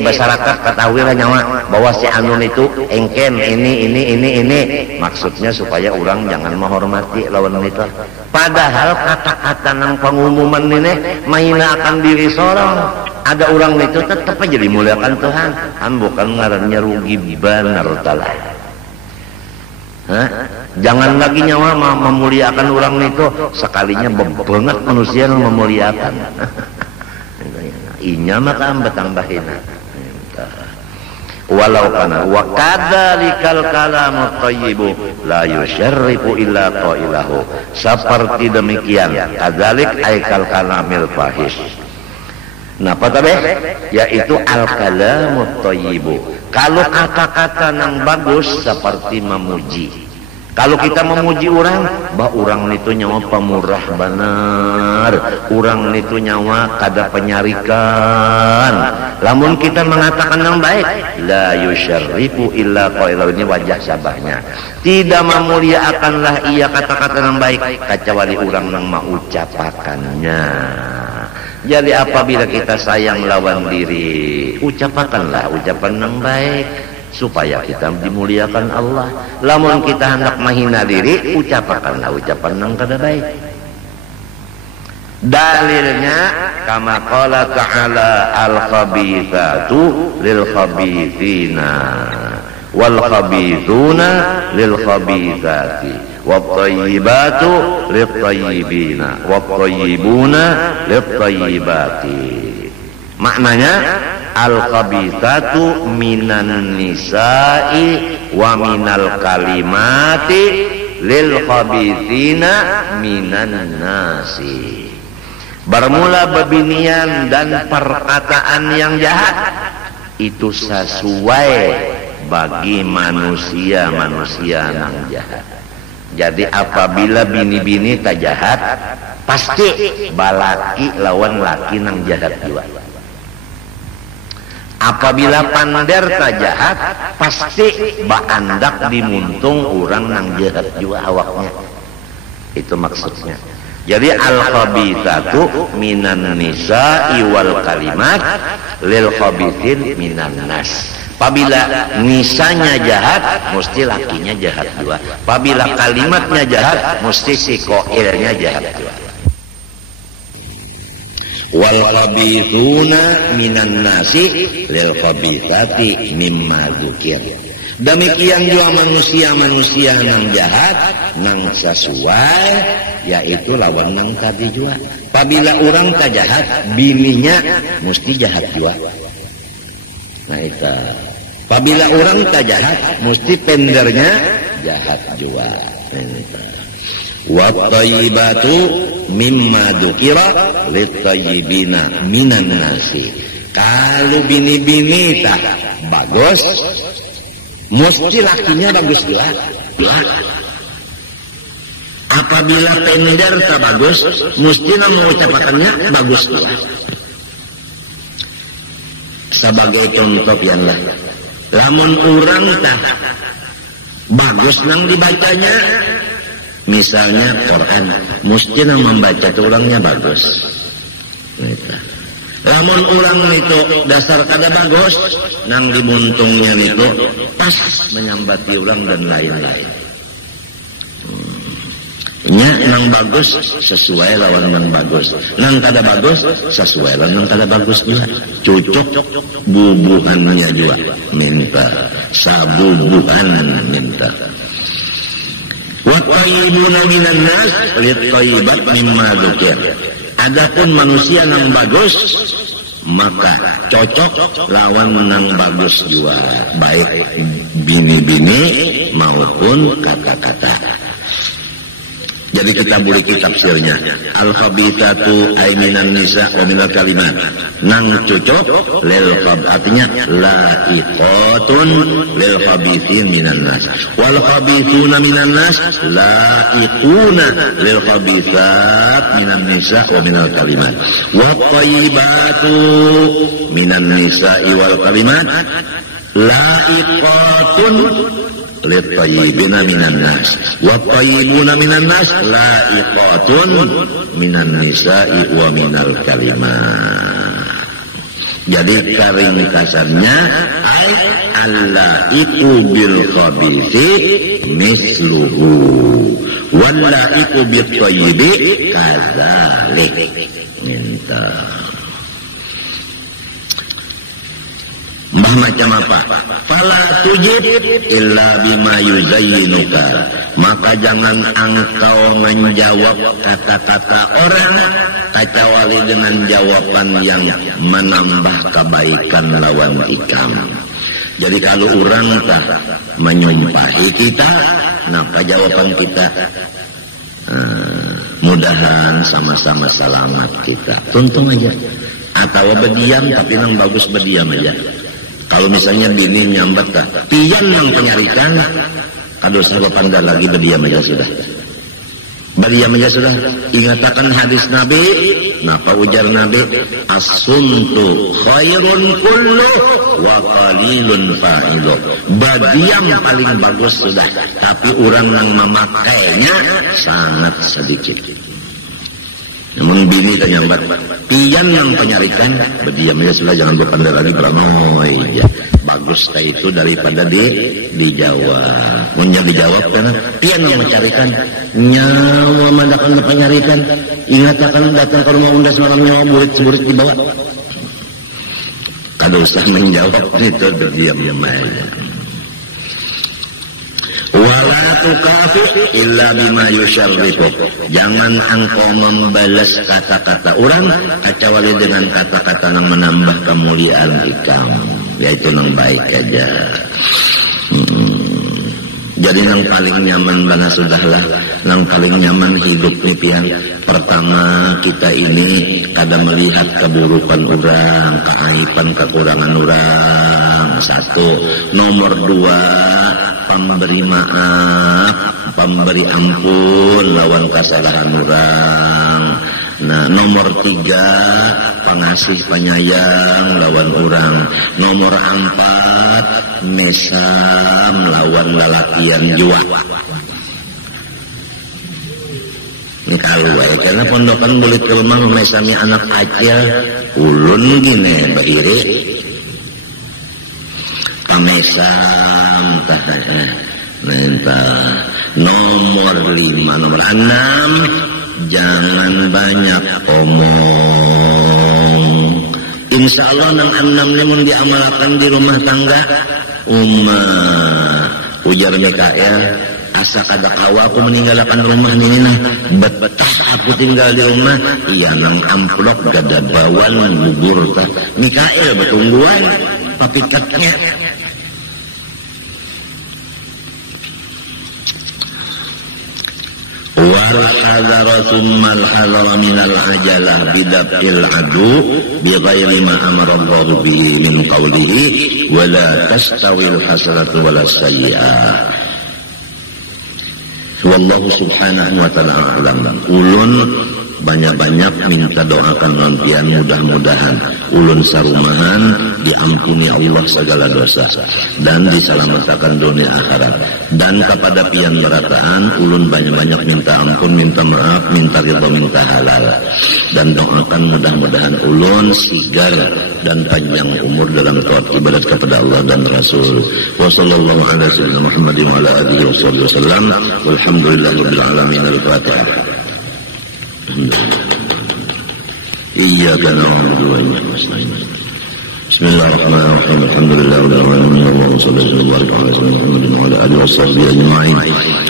Masyarakat ketahuilah nyawa bahwa si Anun itu engken ini maksudnya supaya orang jangan menghormati lawan itu. Padahal kata-kata nang pengumuman ini menghinakan diri seorang, ada orang itu tetap aja dimuliakan Tuhan. Bukan ngarannya rugi benar talah. Jangan lagi nyawa memuliakan orang itu, sekalinya banget manusia yang memuliakan. Inya maka tambahin. Walau kana wa kadzalikal kalamut thayyibu la yusyarrifu illa qailahu. Seperti demikian, kadzalik aikal kalamil fahish. Nah, apa tadi? Yaitu al kalamut thayyibu. Kalau kata-kata yang bagus seperti memuji. Kalau kita memuji orang, bah orang itu nyawa pemurah benar, orang itu nyawa kada penyarikan. Lamun kita mengatakan yang baik, la yusyarrifu illa qailahu, ini wajah sabahnya. Tidak memuliakanlah ia kata-kata yang baik kecuali orang yang mengucapkannya. Jadi apabila kita sayang lawan diri, ucapkanlah ucapan yang baik supaya kita dimuliakan Allah. Lamun kita hendak menghina diri, ucapkanlah ucapan yang kada baik. Dalilnya kama qala ta'ala al-khabithatu lil khabithina wal khabithuna lil khabithati wat thayyibatu lit thayyibina wat thayyibuna lit thayyibati. Maknanya al-khabithatu minan nisa'i wa minal kalimati lil khabithina minan nasi. Bermula bebinian dan perkataan yang jahat itu sesuai bagi manusia-manusia nang jahat. Jadi apabila bini-bini tak jahat, pasti balaki lawan laki nang jahat juga. Apabila pander tak jahat, pasti baandak dimuntung orang nang jahat juga awaknya. Itu maksudnya. Jadi al-khabithatu minan nisa'i wal kalimat lil khabithin minan nas. Apabila nisanya jahat, mesti lakinya jahat juga. Apabila kalimatnya jahat, mesti si koilnya jahat juga. Wal khabithuna minan nasi lil khabithati mimma dzukir. Demikian juga manusia-manusia nang jahat, nang sesuai, yaitu lawan nang tadi juga. Apabila orang tak jahat, bininya mesti jahat juga. Nah itu. Apabila orang tak jahat, mesti pendernya jahat juga. Wa thayyibatu mimma dzukira lit-thayyibina minan nasi. Kalau bini-bini tak bagus, mesti lakinya bagus juga. Apabila pender tak bagus, mesti nang mengucapkannya bagus juga. Sebagai contoh yang lain, lamun orang tak bagus nang dibacanya, misalnya Quran, mesti nang membaca itu orangnya bagus. Lamun orang itu dasar kada bagus, nang dimuntungnya itu pas menyambati orang dan lain-lain. Nya nang bagus sesuai lawan nang bagus, nang kada bagus sesuai lawan nang kada bagus juga. Cocok bubuhannya juga minta, sabubuhan minta. Wa tayyibuna minan nas lit-thayyibat mimma dzukir. Adapun manusia nang bagus, maka cocok lawan nang bagus juga, baik bini-bini maupun kata-kata. Jadi kita boleh tafsirnya. Al-khabithatu ay minan nisa wa minal kalimat. Nang cocok lil khab, artinya laiqatun lil khabithin minan nas. Wal khabithuna minan nas laiquna lil khabithat minan nisa wa minal kalimat. Wa thayyibatu minan nisa wal kalimat laiqatun lit-thayyibina minan nas wa thayyibuna minan nas laiqatun minan nisa'i wa minal kalimat. Jadi ringkasannya ay allaiqu bil khabithi misluhu wallaiqu bit thayyibi kadzalik. Minta mbah macam apa? Fala tujib illa bima yuzayyinuka. Maka jangan engkau menjawab kata-kata orang kecuali dengan jawaban yang menambah kebaikan lawan ikam. Jadi kalau orang tak menyumpahi kita, maka jawaban kita mudahan sama-sama selamat kita. Tuntung aja. Atau berdiam tapi yang bagus berdiam aja. Kalau misalnya bini nyambat kah, pian yang penyarikan, aduh saya pandai lagi berdiam aja sudah. Berdiam aja sudah. Ingatakan hadis Nabi, napa ujar Nabi, as-suntu khairun kullu wa qalilun fa'ilu. Berdiam paling bagus sudah, tapi orang yang memakainya sangat sedikit. Namun bini tak nyambat, pian yang penyarikan, berdiam aja sudah, jangan berpandai lagi beranoi ya. Bagus kayak itu daripada dijawab. Munya dijawab karena pian yang mencarikan, nyawa mandakan penyarikan. Ingat akan datang ke rumah undas malam nyawa burit-burit dibawa. Kada usah menjawab itu, berdiam aja. Wala tukafir illa bima yusyarrifu. Jangan engkau membalas kata-kata orang kecuali dengan kata-kata yang menambah kemuliaan ikam, yaitu yang baik aja. Jadi yang paling nyaman mana sudahlah, yang paling nyaman hidup nih pian. Pertama kita ini kada melihat keburukan orang, keaiban kekurangan orang. satu. Nomor dua, pemberi maaf, pemberi ampun lawan kesalahan orang. Nah, nomor tiga, pengasih penyayang lawan orang. Nomor empat, mesam lawan lalakian jua. Ini kalau karena pondokan boleh ke rumah mesami anak aja, ulun gini bairi, pamesam tah. Nah, nomor 5, nomor 6. Jangan banyak omong. Insya Allah nang 6 ini diamalkan di rumah tangga. Ujar Mikael, asa kada kawa aku meninggalkan rumah ini nah. Betah aku tinggal di rumah. Iya nang amplop gada bawan bubur tah. Mikael betungguan papitatnya. والحذر ثم الحذر من العجلة بدفع العدو بغير ما أمر الله به من قوله ولا تستوي الحسنة ولا السيئة. Wallahu subhanahu wa ta'ala a'lam. Ulun banyak-banyak minta doakan lampian, mudah-mudahan ulun sarumahan diampuni Allah segala dosa dan diselamatkan dunia akhirat. Dan kepada pian berataan ulun banyak-banyak minta ampun, minta maaf, minta ridha, minta halal, dan doakan mudah-mudahan ulun sigar dan panjang umur dalam taat ibadat kepada Allah dan Rasul. Wa sallallahu ala sayyidina Muhammadin wa ala alihi wasallam. Walhamdulillahirabbil alamin. Al-Fatihah. Iyyaka na'budu wa iyyaka nasta'in. Bismillahirrahmanirrahim. Alhamdulillahirabbil alamin. Allahumma shalli wa barik ala sayyidina Muhammadin wa ala alihi washabbihi ajma'in.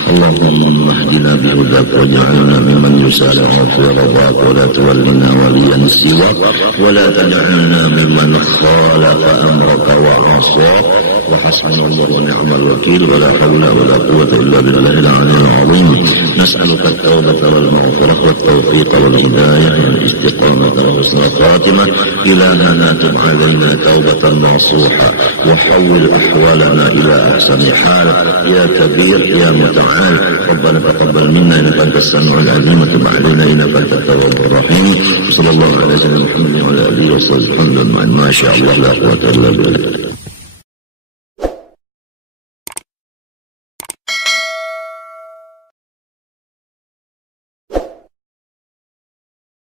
Allahumma ihdina bihudak waj'alna mimman yusari'u fi ridhak wa la tuwallina waliyan siwak wa la taj'alna mimman khalafa amraka wa 'asaq. Wa hasbunallahu wa ni'mal wakeel wa la hawla wa la quwwata illa billahil 'aliyyil 'azim. Nas'aluka at-tawbata wal maghfirah wat tawfiqa wal hidayah wal istiqamata wa husnal khatimah. Ilahana tub 'alaina توبة نصوحة وحول أحوالنا إلى أحسن حال يا كبير يا متعال. ربنا تقبل منا إنك أنت السميع العليم وتب علينا إنك أنت التواب الرحيم. صلى الله على سيدنا محمد وعلى آله وصحبه وسلم. ما شاء الله لا قوة إلا بالله.